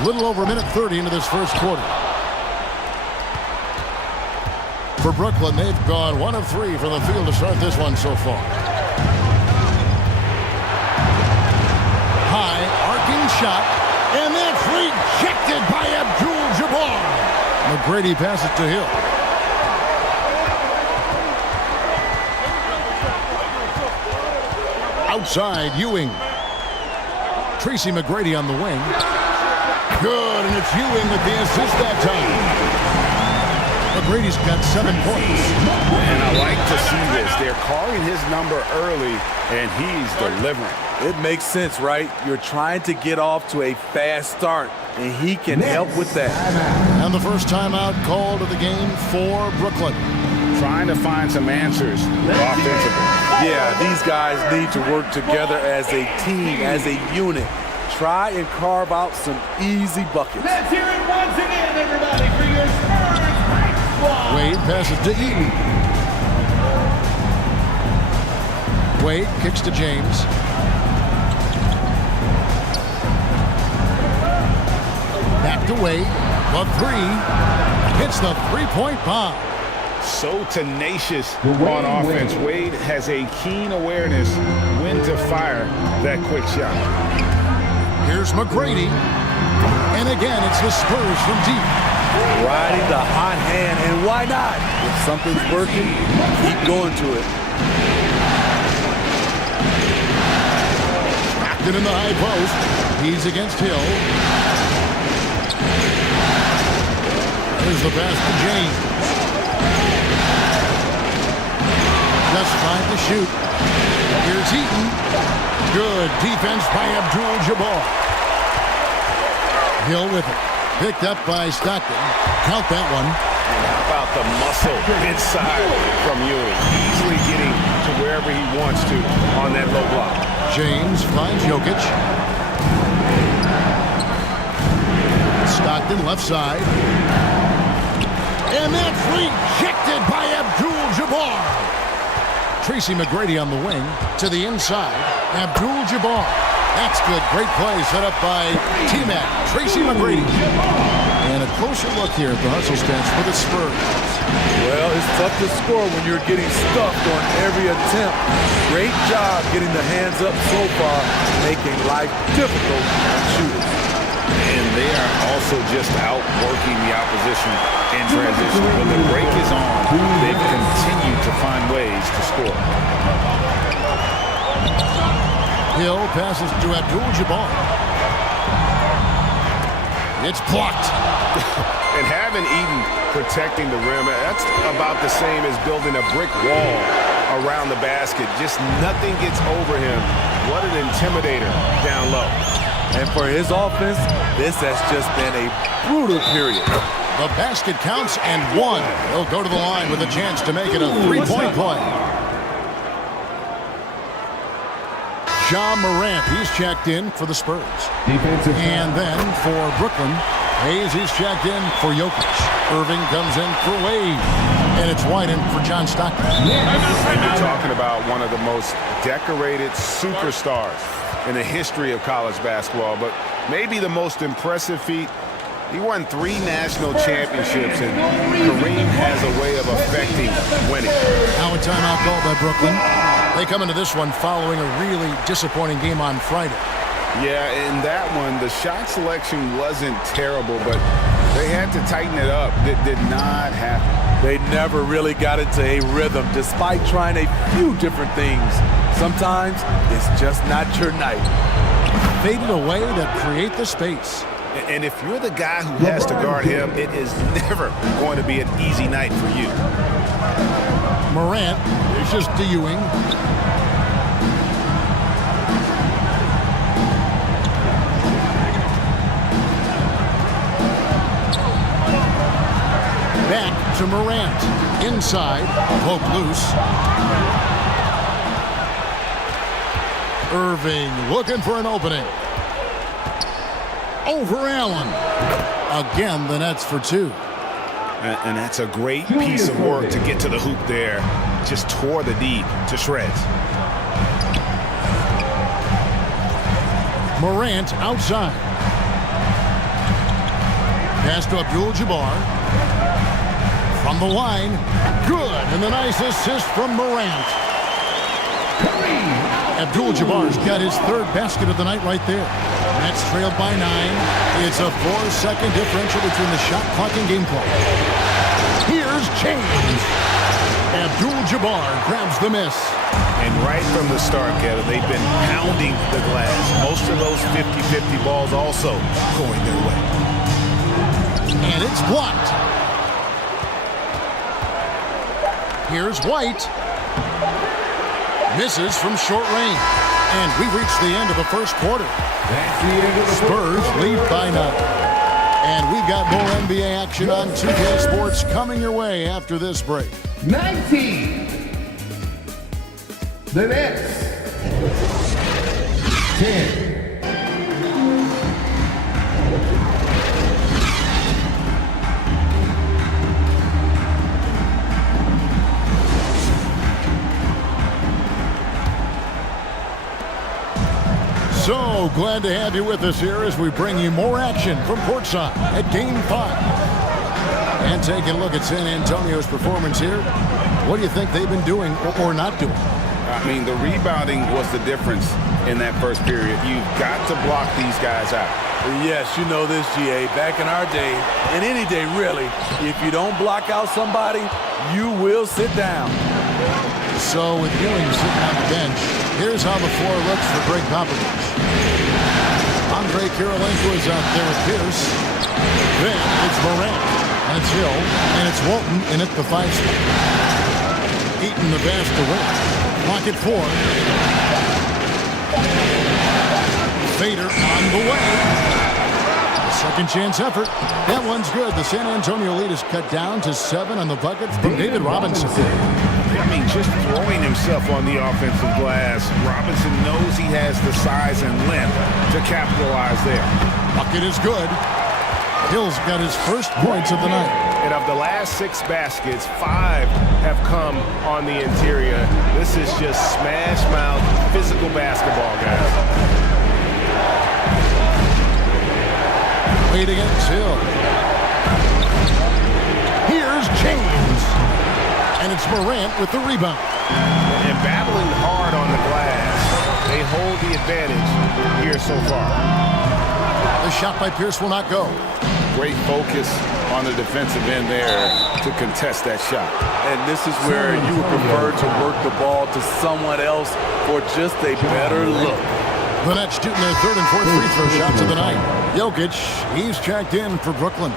A little over a minute 30 into this first quarter. For Brooklyn, they've gone 1 of 3 from the field to start this one so far. High, arcing shot, and that's rejected by Abdul-Jabbar. McGrady passes to Hill. Outside, Ewing. Tracy McGrady on the wing. Good, and it's Ewing with the assist that time. McGrady's got 7 points. And I like to see this. They're calling his number early, and he's delivering. It makes sense, right? You're trying to get off to a fast start, and he can help with that. And the first timeout called of the game for Brooklyn. Trying to find some answers offensively. Yeah, these guys need to work together as a team, as a unit. Try and carve out some easy buckets. Let's hear it once again, everybody, for your Spurs High Squad. Wade passes to Eaton. Wade kicks to James. Back to Wade. The three. Hits the three-point bomb. So tenacious on offense. Wade has a keen awareness when to fire that quick shot. Here's McGrady. And again, it's the Spurs from deep. Riding the hot hand, and why not? If something's working, keep going to it. Stockton in the high post. He's against Hill. There's the pass to James. Just trying to shoot. Here's Eaton. Good defense by Abdul-Jabbar. Hill with it. Picked up by Stockton. Count that one. How about the muscle inside from Ewing? Easily getting to wherever he wants to on that low block. James finds Jokic. Stockton left side. And that's rejected by Abdul-Jabbar. Tracy McGrady on the wing to the inside. Abdul-Jabbar. That's good. Great play set up by T-Mac. Tracy McGrady. And a closer look here at the hustle stats for the Spurs. Well, it's tough to score when you're getting stuffed on every attempt. Great job getting the hands up so far, making life difficult on shooters. And they are also just outworking the opposition in transition. When the break is on, they've continued to find ways to score. Hill passes to Abdul-Jabbar. It's blocked. And having Eaton protecting the rim, that's about the same as building a brick wall around the basket. Just nothing gets over him. What an intimidator down low. And for his offense, this has just been a brutal period. The basket counts and one. He'll go to the line with a chance to make it a three-point play. Ja Morant, he's checked in for the Spurs. And then for Brooklyn, Hayes, he's checked in for Jokic. Irving comes in for Wade. And it's White in for John Stockton. You're talking about one of the most decorated superstars in the history of college basketball, but maybe the most impressive feat. He won 3 national championships, and Kareem has a way of affecting winning. Now a timeout called by Brooklyn. They come into this one following a really disappointing game on Friday. Yeah, in that one, the shot selection wasn't terrible, but they had to tighten it up. That did not happen. They never really got into a rhythm, despite trying a few different things. Sometimes it's just not your night. Faded away to create the space. And if you're the guy who has to guard him, it is never going to be an easy night for you. Morant dishes to Ewing. Back to Morant. Inside. Poke loose. Irving looking for an opening. Over Allen. Again, the Nets for 2. And that's a great piece of work to get to the hoop there. Just tore the D to shreds. Morant outside. Pass to Abdul-Jabbar. From the line. Good. And the nice assist from Morant. Abdul-Jabbar's got his 3rd basket of the night right there. Nets trailed by 9. It's a 4-second differential between the shot clock and game clock. Here's James. Abdul-Jabbar grabs the miss. And right from the start, Kevin, they've been pounding the glass. Most of those 50-50 balls also going their way. And it's blocked. Here's White. Misses from short range. And we've reached the end of the first quarter. Spurs lead by 9. And we've got more NBA action on 2K Sports coming your way after this break. 19. The Knicks. 10. So glad to have you with us here as we bring you more action from courtside at Game 5. And taking a look at San Antonio's performance here. What do you think they've been doing or not doing? I mean, the rebounding was the difference in that first period. You've got to block these guys out. Yes, you know this, GA. Back in our day, and any day really, if you don't block out somebody, you will sit down. So with Ewing sitting on the bench, here's how the floor looks for Greg Popovich. Andre Kirilenko is out there with Pierce. Then it's Morant, and it's Hill, and it's Walton in at the 5 spot. Eaton the best to win. Pocket 4. Fader on the way. A second chance effort. That one's good. The San Antonio lead is cut down to 7 on the bucket from David Robinson. I mean, just throwing himself on the offensive glass. Robinson knows he has the size and length to capitalize there. Bucket is good. Hill's got his first points of the night. And of the last 6 baskets, 5 have come on the interior. This is just smash mouth physical basketball, guys. Wade against Hill. Here's James. And it's Morant with the rebound. And battling hard on the glass. They hold the advantage here so far. The shot by Pierce will not go. Great focus on the defensive end there to contest that shot. And this is where you would prefer to work the ball to someone else for just a better look. The Nets shooting their 3rd and 4th free throw shots of the night. Jokic, he's checked in for Brooklyn.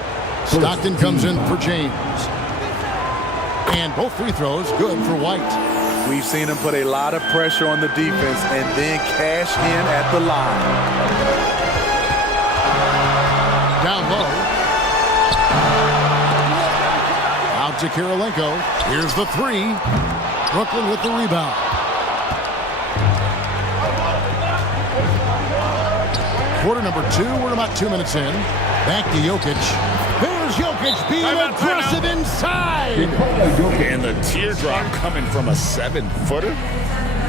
Stockton comes in for James. And both free throws good for White. We've seen him put a lot of pressure on the defense and then cash in at the line. Down low. Out to Kirilenko. Here's the 3. Brooklyn with the rebound. Quarter number 2. We're about 2 minutes in. Back to Jokic. There's Jokic being aggressive inside. And the teardrop coming from a 7-footer.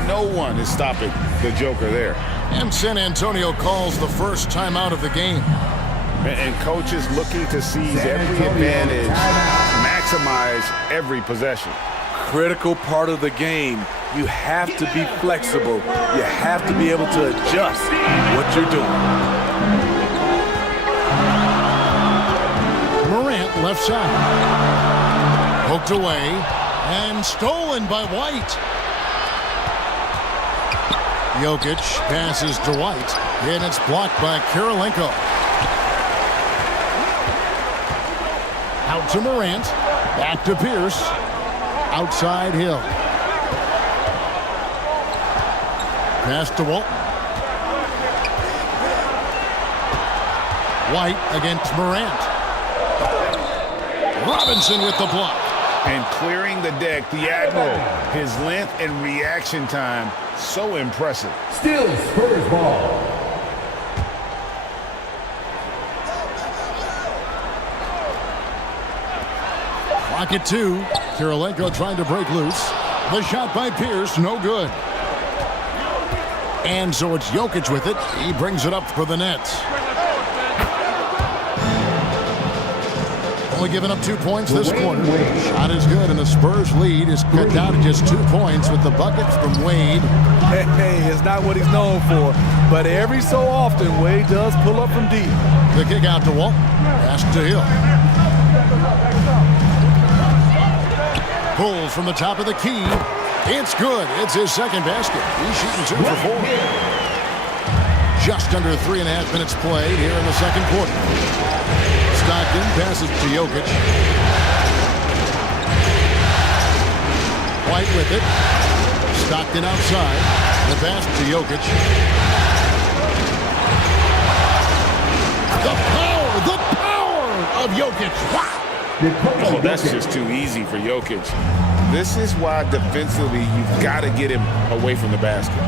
No one is stopping the Joker there. And San Antonio calls the first timeout of the game. And coaches looking to seize every advantage, maximize every possession. Critical part of the game. You have to be flexible. You have to be able to adjust what you're doing. Morant left side. Poked away and stolen by White. Jokic passes to White, and it's blocked by Kirilenko. Out to Morant. Back to Pierce. Outside Hill. Pass to Walton. White against Morant. Robinson with the block. And clearing the deck, the Admiral. His length and reaction time, so impressive. Still Spurs ball. Clock at 2. Kirilenko trying to break loose. The shot by Pierce, no good. And so it's Jokic with it. He brings it up for the Nets. Only giving up 2 points this quarter. Shot is good, and the Spurs lead is cut down to just 2 points with the bucket from Wade. Hey, it's not what he's known for, but every so often, Wade does pull up from deep. The kick out to Walton. Pass to Hill. Pulls from the top of the key. It's good. It's his second basket. He's shooting 2 for 4. Just under 3.5 minutes played here in the second quarter. Stockton passes to Jokic. White with it. Stockton outside. The pass to Jokic. The power of Jokic. Wow. Oh, that's just too easy for Jokic. This is why defensively you've got to get him away from the basket.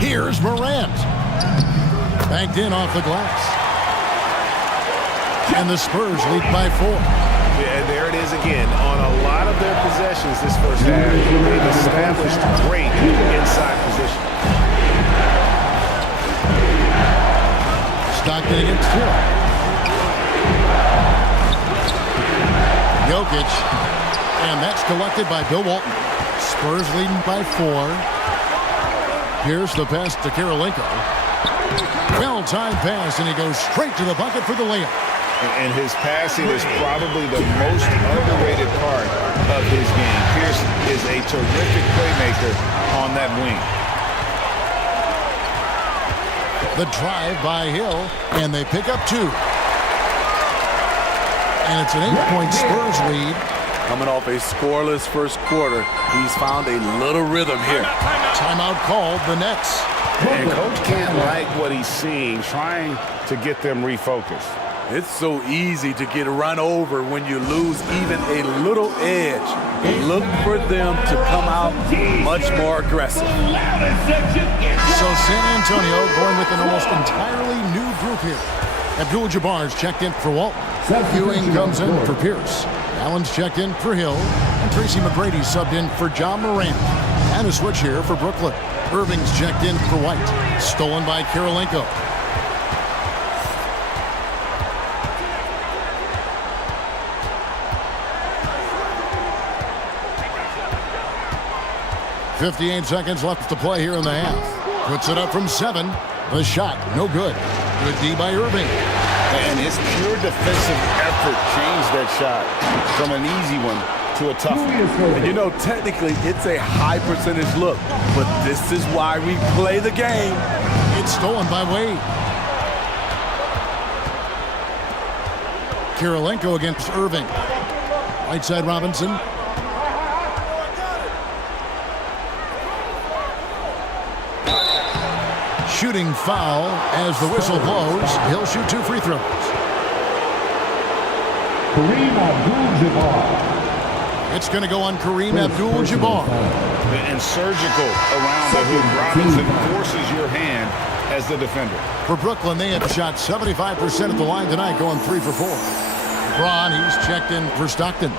Here's Morant. Banked in off the glass. And the Spurs lead by 4. Yeah, there it is again. On a lot of their possessions this first half, they've established great inside position. Stockton against Hill. Jokic, and that's collected by Bill Walton. Spurs leading by 4. Here's the pass to Karolinko. Well-timed pass, and he goes straight to the bucket for the layup. And his passing is probably the most underrated part of his game. Pierce is a terrific playmaker on that wing. The drive by Hill, and they pick up 2. And it's an 8-point Spurs lead. Coming off a scoreless first quarter, he's found a little rhythm here. Timeout called the Nets. And Coach can't like what he's seeing, trying to get them refocused. It's so easy to get run over when you lose even a little edge. Look for them to come out much more aggressive. So San Antonio going with an almost entirely new group here. Abdul-Jabbar's checked in for Walton. Ewing comes in for Pierce. Allen's checked in for Hill. And Tracy McGrady subbed in for John Morant. And a switch here for Brooklyn. Irving's checked in for White. Stolen by Karolinko. .58 seconds left to play here in the half. Puts it up from 7. The shot, no good. Good D by Irving. And his pure defensive effort changed that shot from an easy one to a tough one. And you know, technically, it's a high percentage look, but this is why we play the game. It's stolen by Wade. Karolinko against Irving. Right side Robinson. Shooting foul as the whistle blows. He'll shoot 2 free throws. Kareem Abdul-Jabbar. It's going to go on Kareem Abdul-Jabbar. And surgical around the hoop. Robinson forces your hand as the defender. For Brooklyn, they have shot 75% at the line tonight, going 3 for 4. Braun, he's checked in for Stockton.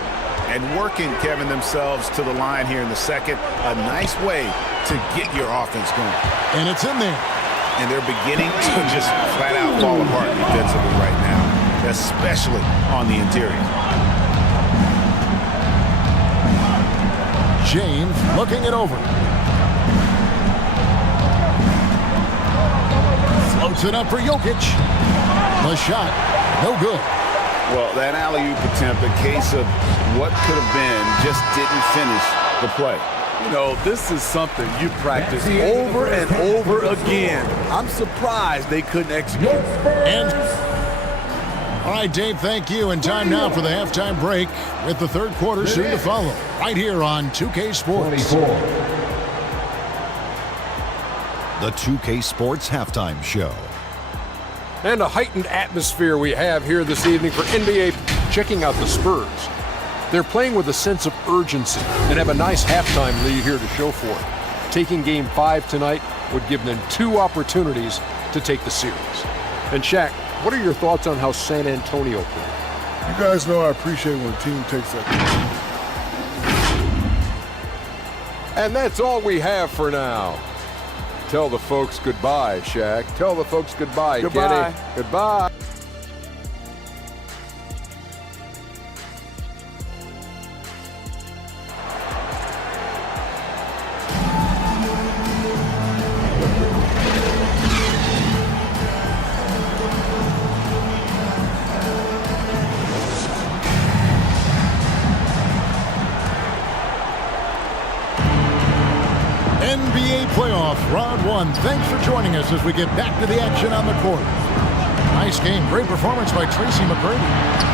And working, Kevin, themselves to the line here in the second. A nice way to get your offense going. And it's in there. And they're beginning to just flat out fall apart defensively right now, especially on the interior. James looking it over. Floats it up for Jokic. The shot, no good. Well, that alley-oop attempt, a case of what could have been, just didn't finish the play. You know, this is something you practice over and over again. I'm surprised they couldn't execute. And all right, Dave, thank you. And time now for the halftime break with the third quarter soon to follow. Right here on 2K Sports. The 2K Sports Halftime Show. And a heightened atmosphere we have here this evening for NBA. Checking out the Spurs. They're playing with a sense of urgency and have a nice halftime lead here to show for it. Taking Game 5 tonight would give them 2 opportunities to take the series. And Shaq, what are your thoughts on how San Antonio played? You guys know I appreciate when a team takes that. And that's all we have for now. Tell the folks goodbye, Shaq. Tell the folks goodbye, Goodbye. Kenny. Goodbye. everyone. Thanks for joining us as we get back to the action on the court. Nice game. Great performance by Tracy McGrady.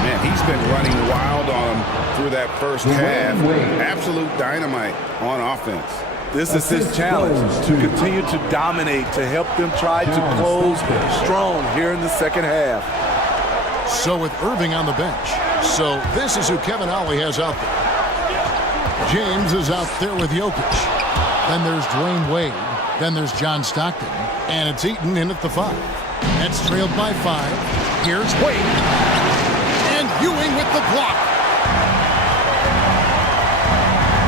Man, he's been running wild on him through that first half. Absolute dynamite on offense. This is his challenge, to continue to dominate, to help them try to close strong here in the second half. So with Irving on the bench. So this is who Kevin Ollie has out there. James is out there with Jokic. Then there's Dwayne Wade. Then there's John Stockton. And it's Eaton in at the 5. That's trailed by 5. Here's Wade. And Ewing with the block.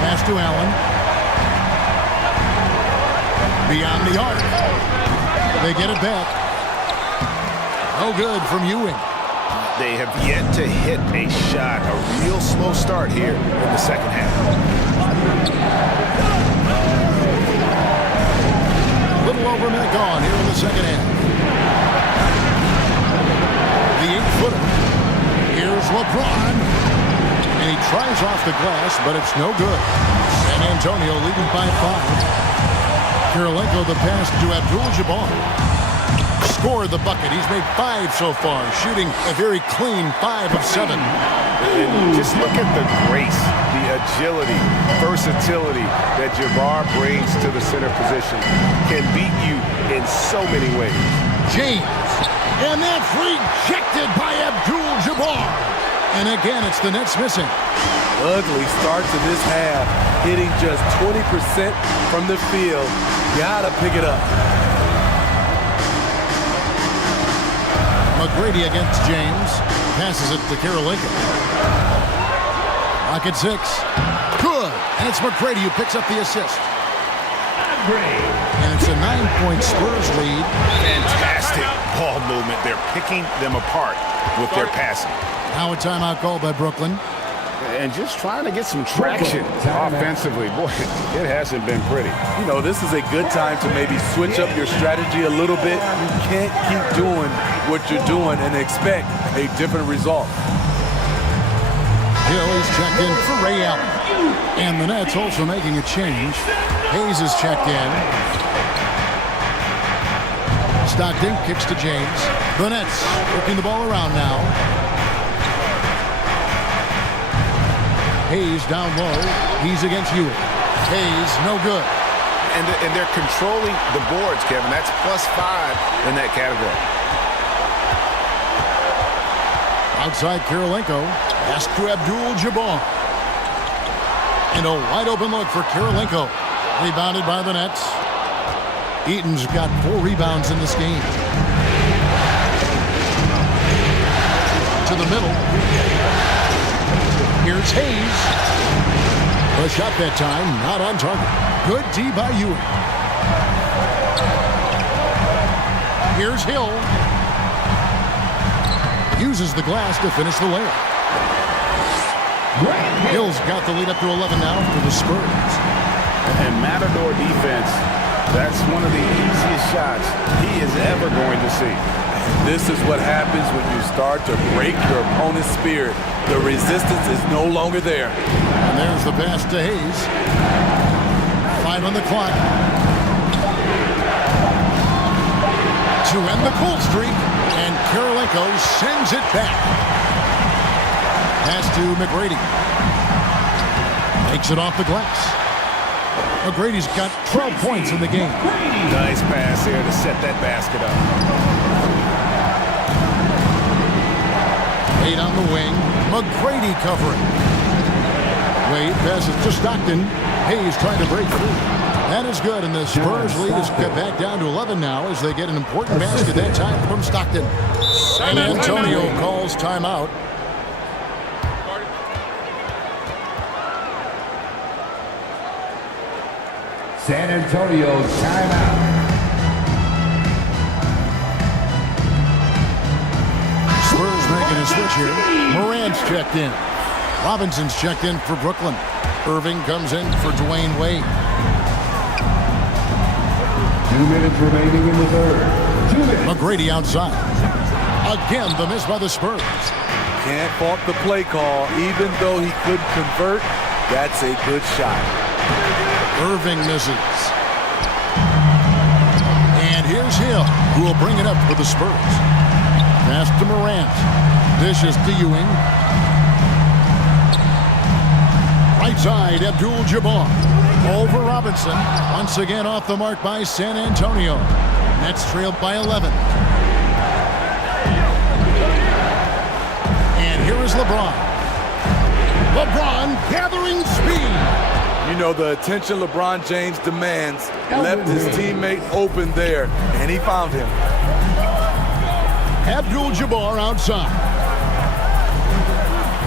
Pass to Allen. Beyond the arc. They get it back. No good from Ewing. They have yet to hit a shot. A real slow start here in the second half. A little over a minute gone here in the second half. The 8-footer. Here's LeBron. And he tries off the glass, but it's no good. San Antonio leading by 5. Kirilenko the pass to Abdul-Jabbar. Scored the bucket. He's made 5 so far, shooting a very clean 5 of 7. And just look at the grace, the agility, versatility that Jabbar brings to the center position. Can beat you in so many ways. James, and that's rejected by Abdul-Jabbar. And again, it's the Nets missing. Ugly start to this half, hitting just 20% from the field. Gotta pick it up. McGrady against James. Passes it to Kirilenko. Rocket 6. Good. And it's McGrady who picks up the assist. And it's a 9-point Spurs lead. Fantastic ball movement. They're picking them apart with their passing. Now a timeout called by Brooklyn. And just trying to get some traction offensively. Boy, it hasn't been pretty. You know, this is a good time to maybe switch up your strategy a little bit. You can't keep doing what you're doing and expect a different result. Hill is checked in for Ray Allen. And the Nets also making a change. Hayes is checked in. Stockton kicks to James. The Nets working the ball around now. Hayes down low. He's against Ewing. Hayes, no good. And they're controlling the boards, Kevin. That's +5 in that category. Outside Kirilenko. Pass to Abdul-Jabbar. And a wide open look for Kirilenko. Rebounded by the Nets. Eaton's got 4 rebounds in this game. To the middle. Here's Hayes. A shot that time, not on target. Good D by Ewing. Here's Hill. Uses the glass to finish the layup. Hill's got the lead up to 11 now for the Spurs. And Matador defense, that's one of the easiest shots he is ever going to see. This is what happens when you start to break your opponent's spirit. The resistance is no longer there. And there's the pass to Hayes. 5 on the clock. To end the cold streak, and Kirilenko sends it back. Pass to McGrady. Takes it off the glass. McGrady's got 12 points in the game. Nice pass here to set that basket up. 8 on the wing. McGrady covering. Wade passes to Stockton. Hayes trying to break through. That is good, and the Spurs lead is cut back down to 11 now as they get an important basket that time from Stockton. San Antonio calls timeout. San Antonio timeout. Spurs making a switch here. Morant's checked in. Robinson's checked in for Brooklyn. Irving comes in for Dwayne Wade. 2 minutes remaining in the third. 2 minutes. McGrady outside. Again, the miss by the Spurs. Can't fault the play call. Even though he couldn't convert, that's a good shot. Irving misses. Here's Hill, who will bring it up for the Spurs. Pass to Morant. Dishes to Ewing. Right side, Abdul-Jabbar. Over Robinson. Once again off the mark by San Antonio. Nets trailed by 11. And here is LeBron. LeBron gathering speed. You know, the attention LeBron James demands left his teammate open there, and he found him. Abdul-Jabbar outside.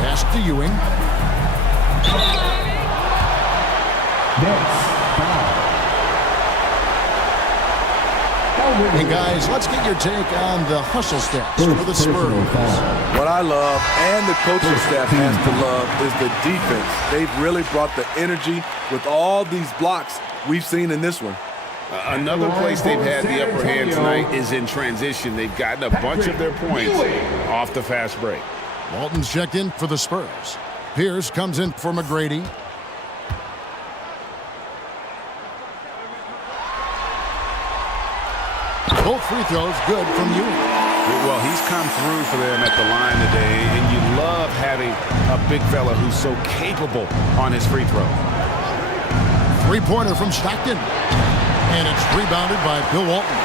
Pass to Ewing. And guys, let's get your take on the hustle stats for the Spurs. What I love, and the coaching staff has to love, is the defense. They've really brought the energy with all these blocks we've seen in this one. Another place they've had the upper hand tonight is in transition. They've gotten a bunch of their points off the fast break. Walton's checked in for the Spurs. Pierce comes in for McGrady. Both free throws good from Ewing. Well, he's come through for them at the line today, and you love having a big fella who's so capable on his free throw. Three-pointer from Stockton. And it's rebounded by Bill Walton.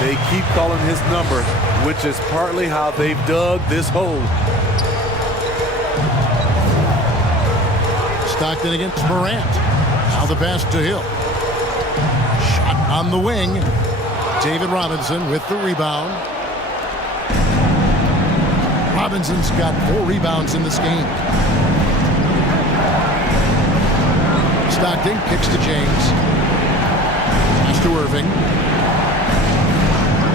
They keep calling his number, which is partly how they've dug this hole. Stockton against Morant. Now the pass to Hill. Shot on the wing. David Robinson with the rebound. Robinson's got 4 rebounds in this game. Stockton kicks to James. Pass to Irving.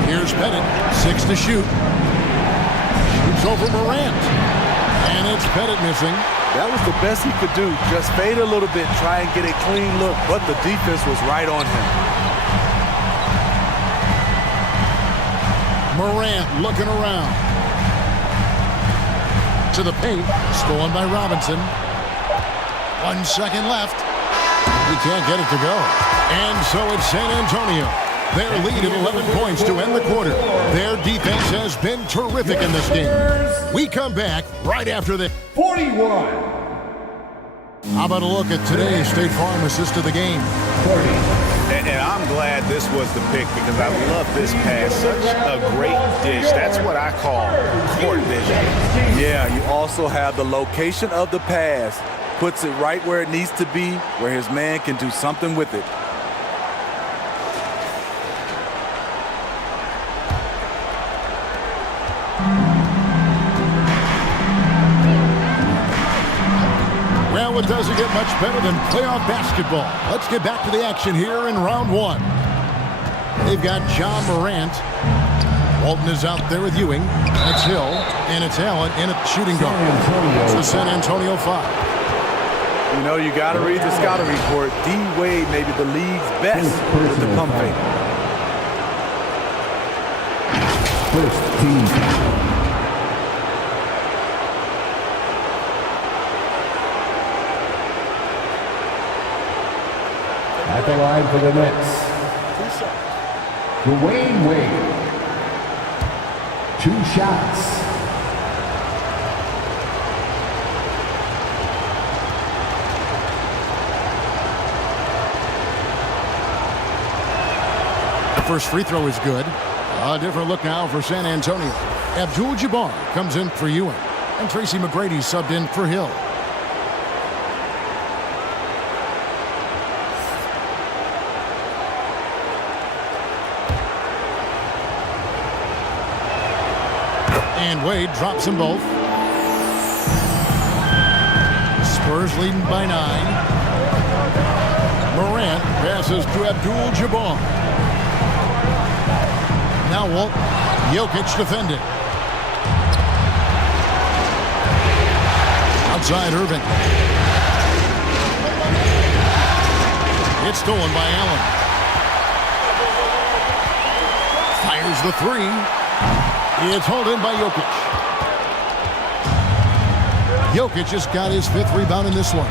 Here's Pettit. 6 to shoot. Shoots over Morant. And it's Pettit missing. That was the best he could do. Just fade a little bit, try and get a clean look, but the defense was right on him. Morant looking around. To the paint. Stolen by Robinson. 1 second left. He can't get it to go. And so it's San Antonio. Their lead at 11 points to end the quarter. Their defense has been terrific in this game. We come back right after this. 41. How about a look at today's State Farm assist of the game? 30. And I'm glad this was the pick because I love this pass. Such a great dish. That's what I call court vision. Yeah, you also have the location of the pass. Puts it right where it needs to be, where his man can do something with it. Well, it doesn't get much better than playoff basketball. Let's get back to the action here in round 1. They've got John Morant. Walton is out there with Ewing. That's Hill. And it's Allen in at shooting guard. It's the San Antonio 5. You know, you got to read the scouting report. D-Wade may be the league's best with the pump fake. First team. At the line for the Nets, Dwayne Wade. 2 shots. The first free throw is good. A different look now for San Antonio. Abdul-Jabbar comes in for Ewing. And Tracy McGrady subbed in for Hill. And Wade drops them both. Spurs leading by 9. Morant passes to Abdul-Jabbar. Now Walt. Jokic defended. Outside Irving. It's stolen by Allen. Fires the 3. It's hauled in by Jokic. Jokic just got his 5th rebound in this one.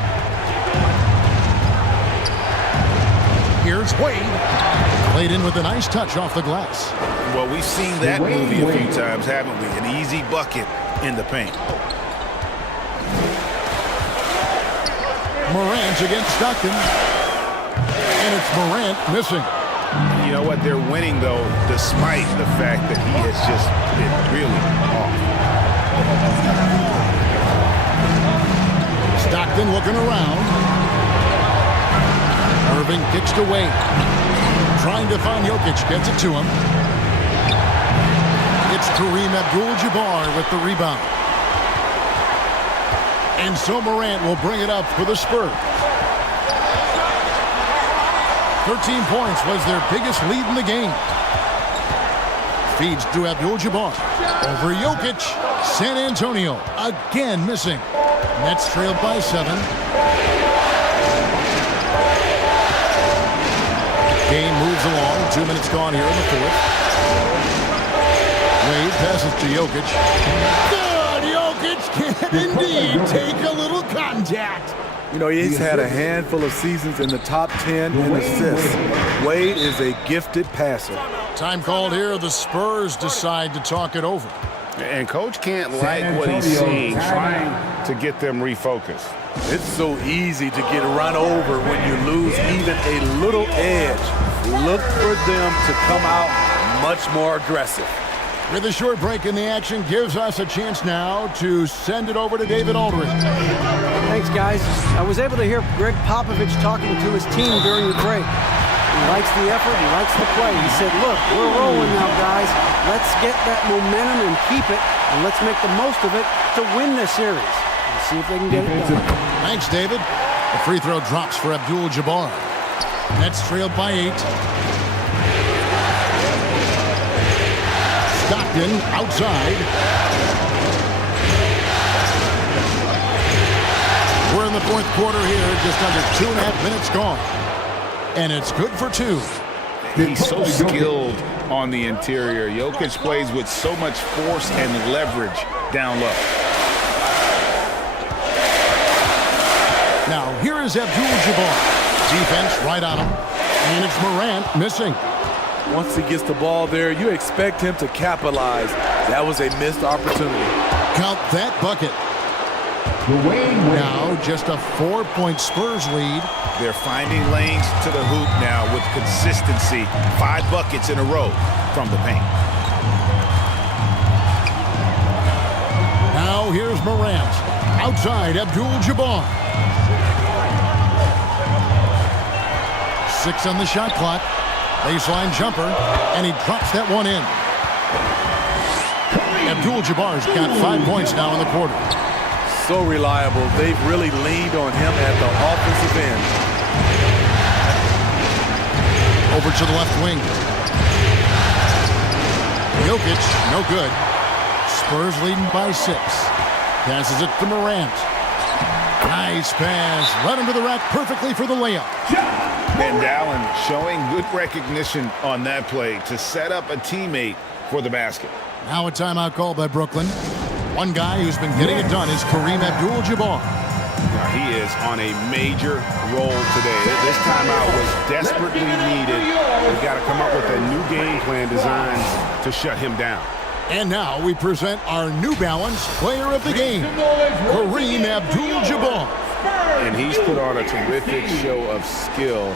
Here's Wade. Laid in with a nice touch off the glass. Well, we've seen that movie a few times, haven't we? An easy bucket in the paint. Morant against Stockton. And it's Morant missing. You know what? They're winning, though, despite the fact that he has just been really off. Stockton looking around. Irving kicks to Wade. Trying to find Jokic. Gets it to him. It's Kareem Abdul-Jabbar with the rebound. And so Morant will bring it up for the Spurs. 13 points was their biggest lead in the game. Feeds to Abdul-Jabbar. Over Jokic. San Antonio again missing. Nets trailed by 7. Game moves along. 2 minutes gone here in the fourth. Wade passes to Jokic. Good! Jokic can indeed take a little contact. You know, he's had a handful of seasons in the top 10 in assists. Wade is a gifted passer. Time called here. The Spurs decide to talk it over. And Coach can't like what he's seeing, trying to get them refocused. It's so easy to get run over when you lose even a little edge. Look for them to come out much more aggressive. With a short break in the action, gives us a chance now to send it over to David Aldridge. Thanks, guys. I was able to hear Greg Popovich talking to his team during the break. He likes the effort. He likes the play. He said, look, we're rolling now, guys. Let's get that momentum and keep it, and let's make the most of it to win this series. Let's see if they can get it done. Thanks, David. The free throw drops for Abdul-Jabbar. Nets trailed by 8. Stockton outside. We're in the fourth quarter here, just under 2.5 minutes gone. And it's good for 2. He's so skilled on the interior. Jokic plays with so much force and leverage down low. Now, here is Abdul-Jabbar. Defense right on him. And it's Morant missing. Once he gets the ball there, you expect him to capitalize. That was a missed opportunity. Count that bucket. Now just a 4-point Spurs lead. They're finding lanes to the hoop now with consistency. 5 buckets in a row from the paint. Now here's Morant. Outside Abdul-Jabbar. 6 on the shot clock. Baseline jumper, and he drops that one in. Abdul-Jabbar's got 5 points now in the quarter. So reliable. They've really leaned on him at the offensive end. Over to the left wing. Jokic, no good. Spurs leading by 6. Passes it to Morant. Nice pass. Right under the rack perfectly for the layup. And Allen showing good recognition on that play to set up a teammate for the basket. Now a timeout called by Brooklyn. One guy who's been getting it done is Kareem Abdul-Jabbar. Now he is on a major role today. This timeout was desperately needed. They've got to come up with a new game plan designed to shut him down. And now we present our New Balance Player of the Game, Kareem Abdul-Jabbar. And he's put on a terrific show of skill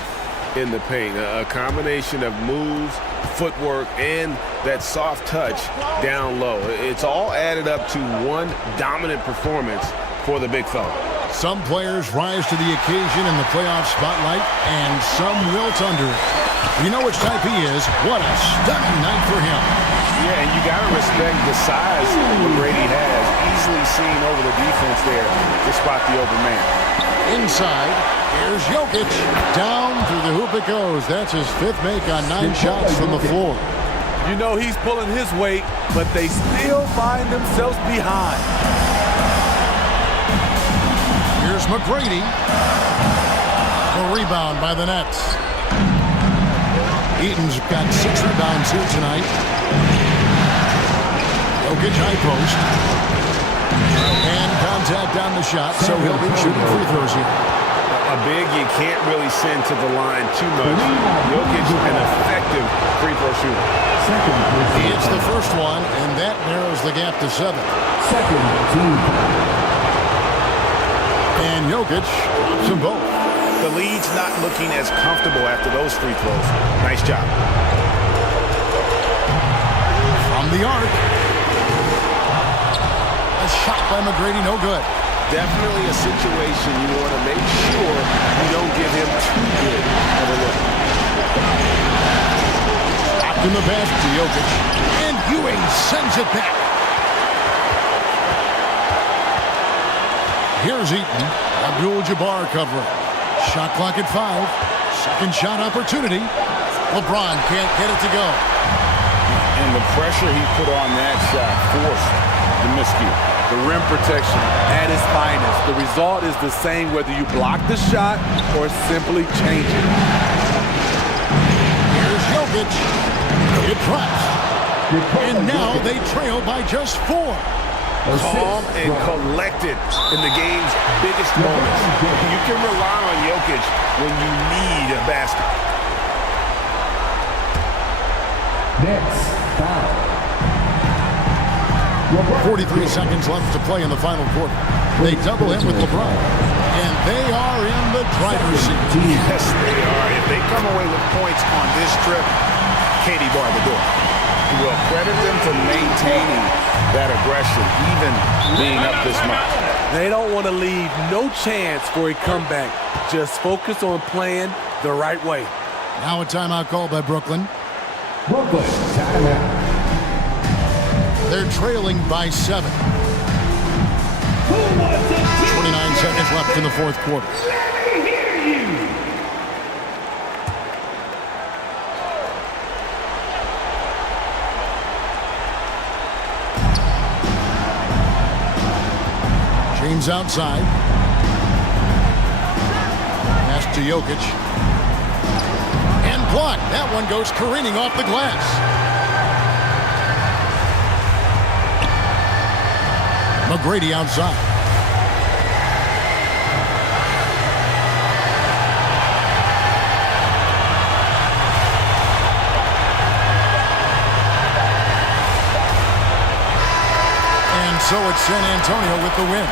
in the paint. A combination of moves, footwork, and that soft touch down low. It's all added up to one dominant performance for the big fella. Some players rise to the occasion in the playoff spotlight, and some wilt under it. You know which type he is. What a stunning night for him. Yeah, and you got to respect the size Brady has. Easily seen over the defense there to spot the open man. Inside, here's Jokic. Down through the hoop it goes. That's his 5th make on 9 shots from the floor. You know he's pulling his weight, but they still find themselves behind. Here's McGrady. A rebound by the Nets. Eaton's got 6 rebounds here tonight. Jokic high post. And contact on the shot, so he'll be shooting free throws here. A big you can't really send to the line too much. Jokic, an effective free throw shooter. He hits the first one, and that narrows the gap to 7. Second team. And Jokic drops them both. The lead's not looking as comfortable after those free throws. Nice job. From the arc. A shot by McGrady, no good. Definitely a situation you want to make sure you don't give him too good of a look. Stopped in the basket to Jokic. And Ewing sends it back. Here's Eaton. Abdul-Jabbar covering. Shot clock at 5. Second shot opportunity. LeBron can't get it to go. And the pressure he put on that shot forced the miscue. The rim protection at its finest. The result is the same whether you block the shot or simply change it. Here's Jokic. It drops. And now they trail by just 4. Calm and collected in the game's biggest moments. You can rely on Jokic when you need a basket. Knicks foul. 43 seconds left to play in the final quarter. They double him with LeBron. And they are in the driver's seat. Yes, they are. If they come away with points on this trip, Katie barred the door. We'll credit them for maintaining that aggression, even being up this much. They don't want to leave no chance for a comeback. Just focus on playing the right way. Now a timeout called by Brooklyn. Brooklyn, timeout. They're trailing by 7. 29 seconds left in the fourth quarter. Let me hear you. James outside. Pass to Jokic. And blocked. That one goes careening off the glass. McGrady outside. And so it's San Antonio with the win.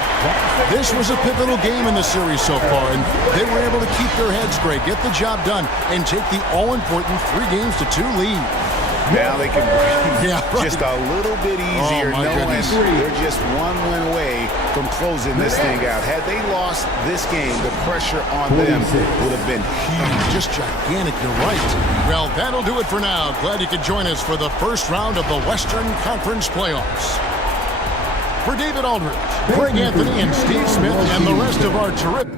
This was a pivotal game in the series so far, and they were able to keep their heads straight, get the job done, and take the all-important 3-2 lead. Now they can breathe just a little bit easier, knowing goodness. they're just one win away from closing this thing out. Had they lost this game, the pressure on them would have been huge. Just gigantic, you're right. Well, that'll do it for now. Glad you could join us for the first round of the Western Conference playoffs. For David Aldridge, Greg Anthony, and Steve Smith, and the rest of our terrific...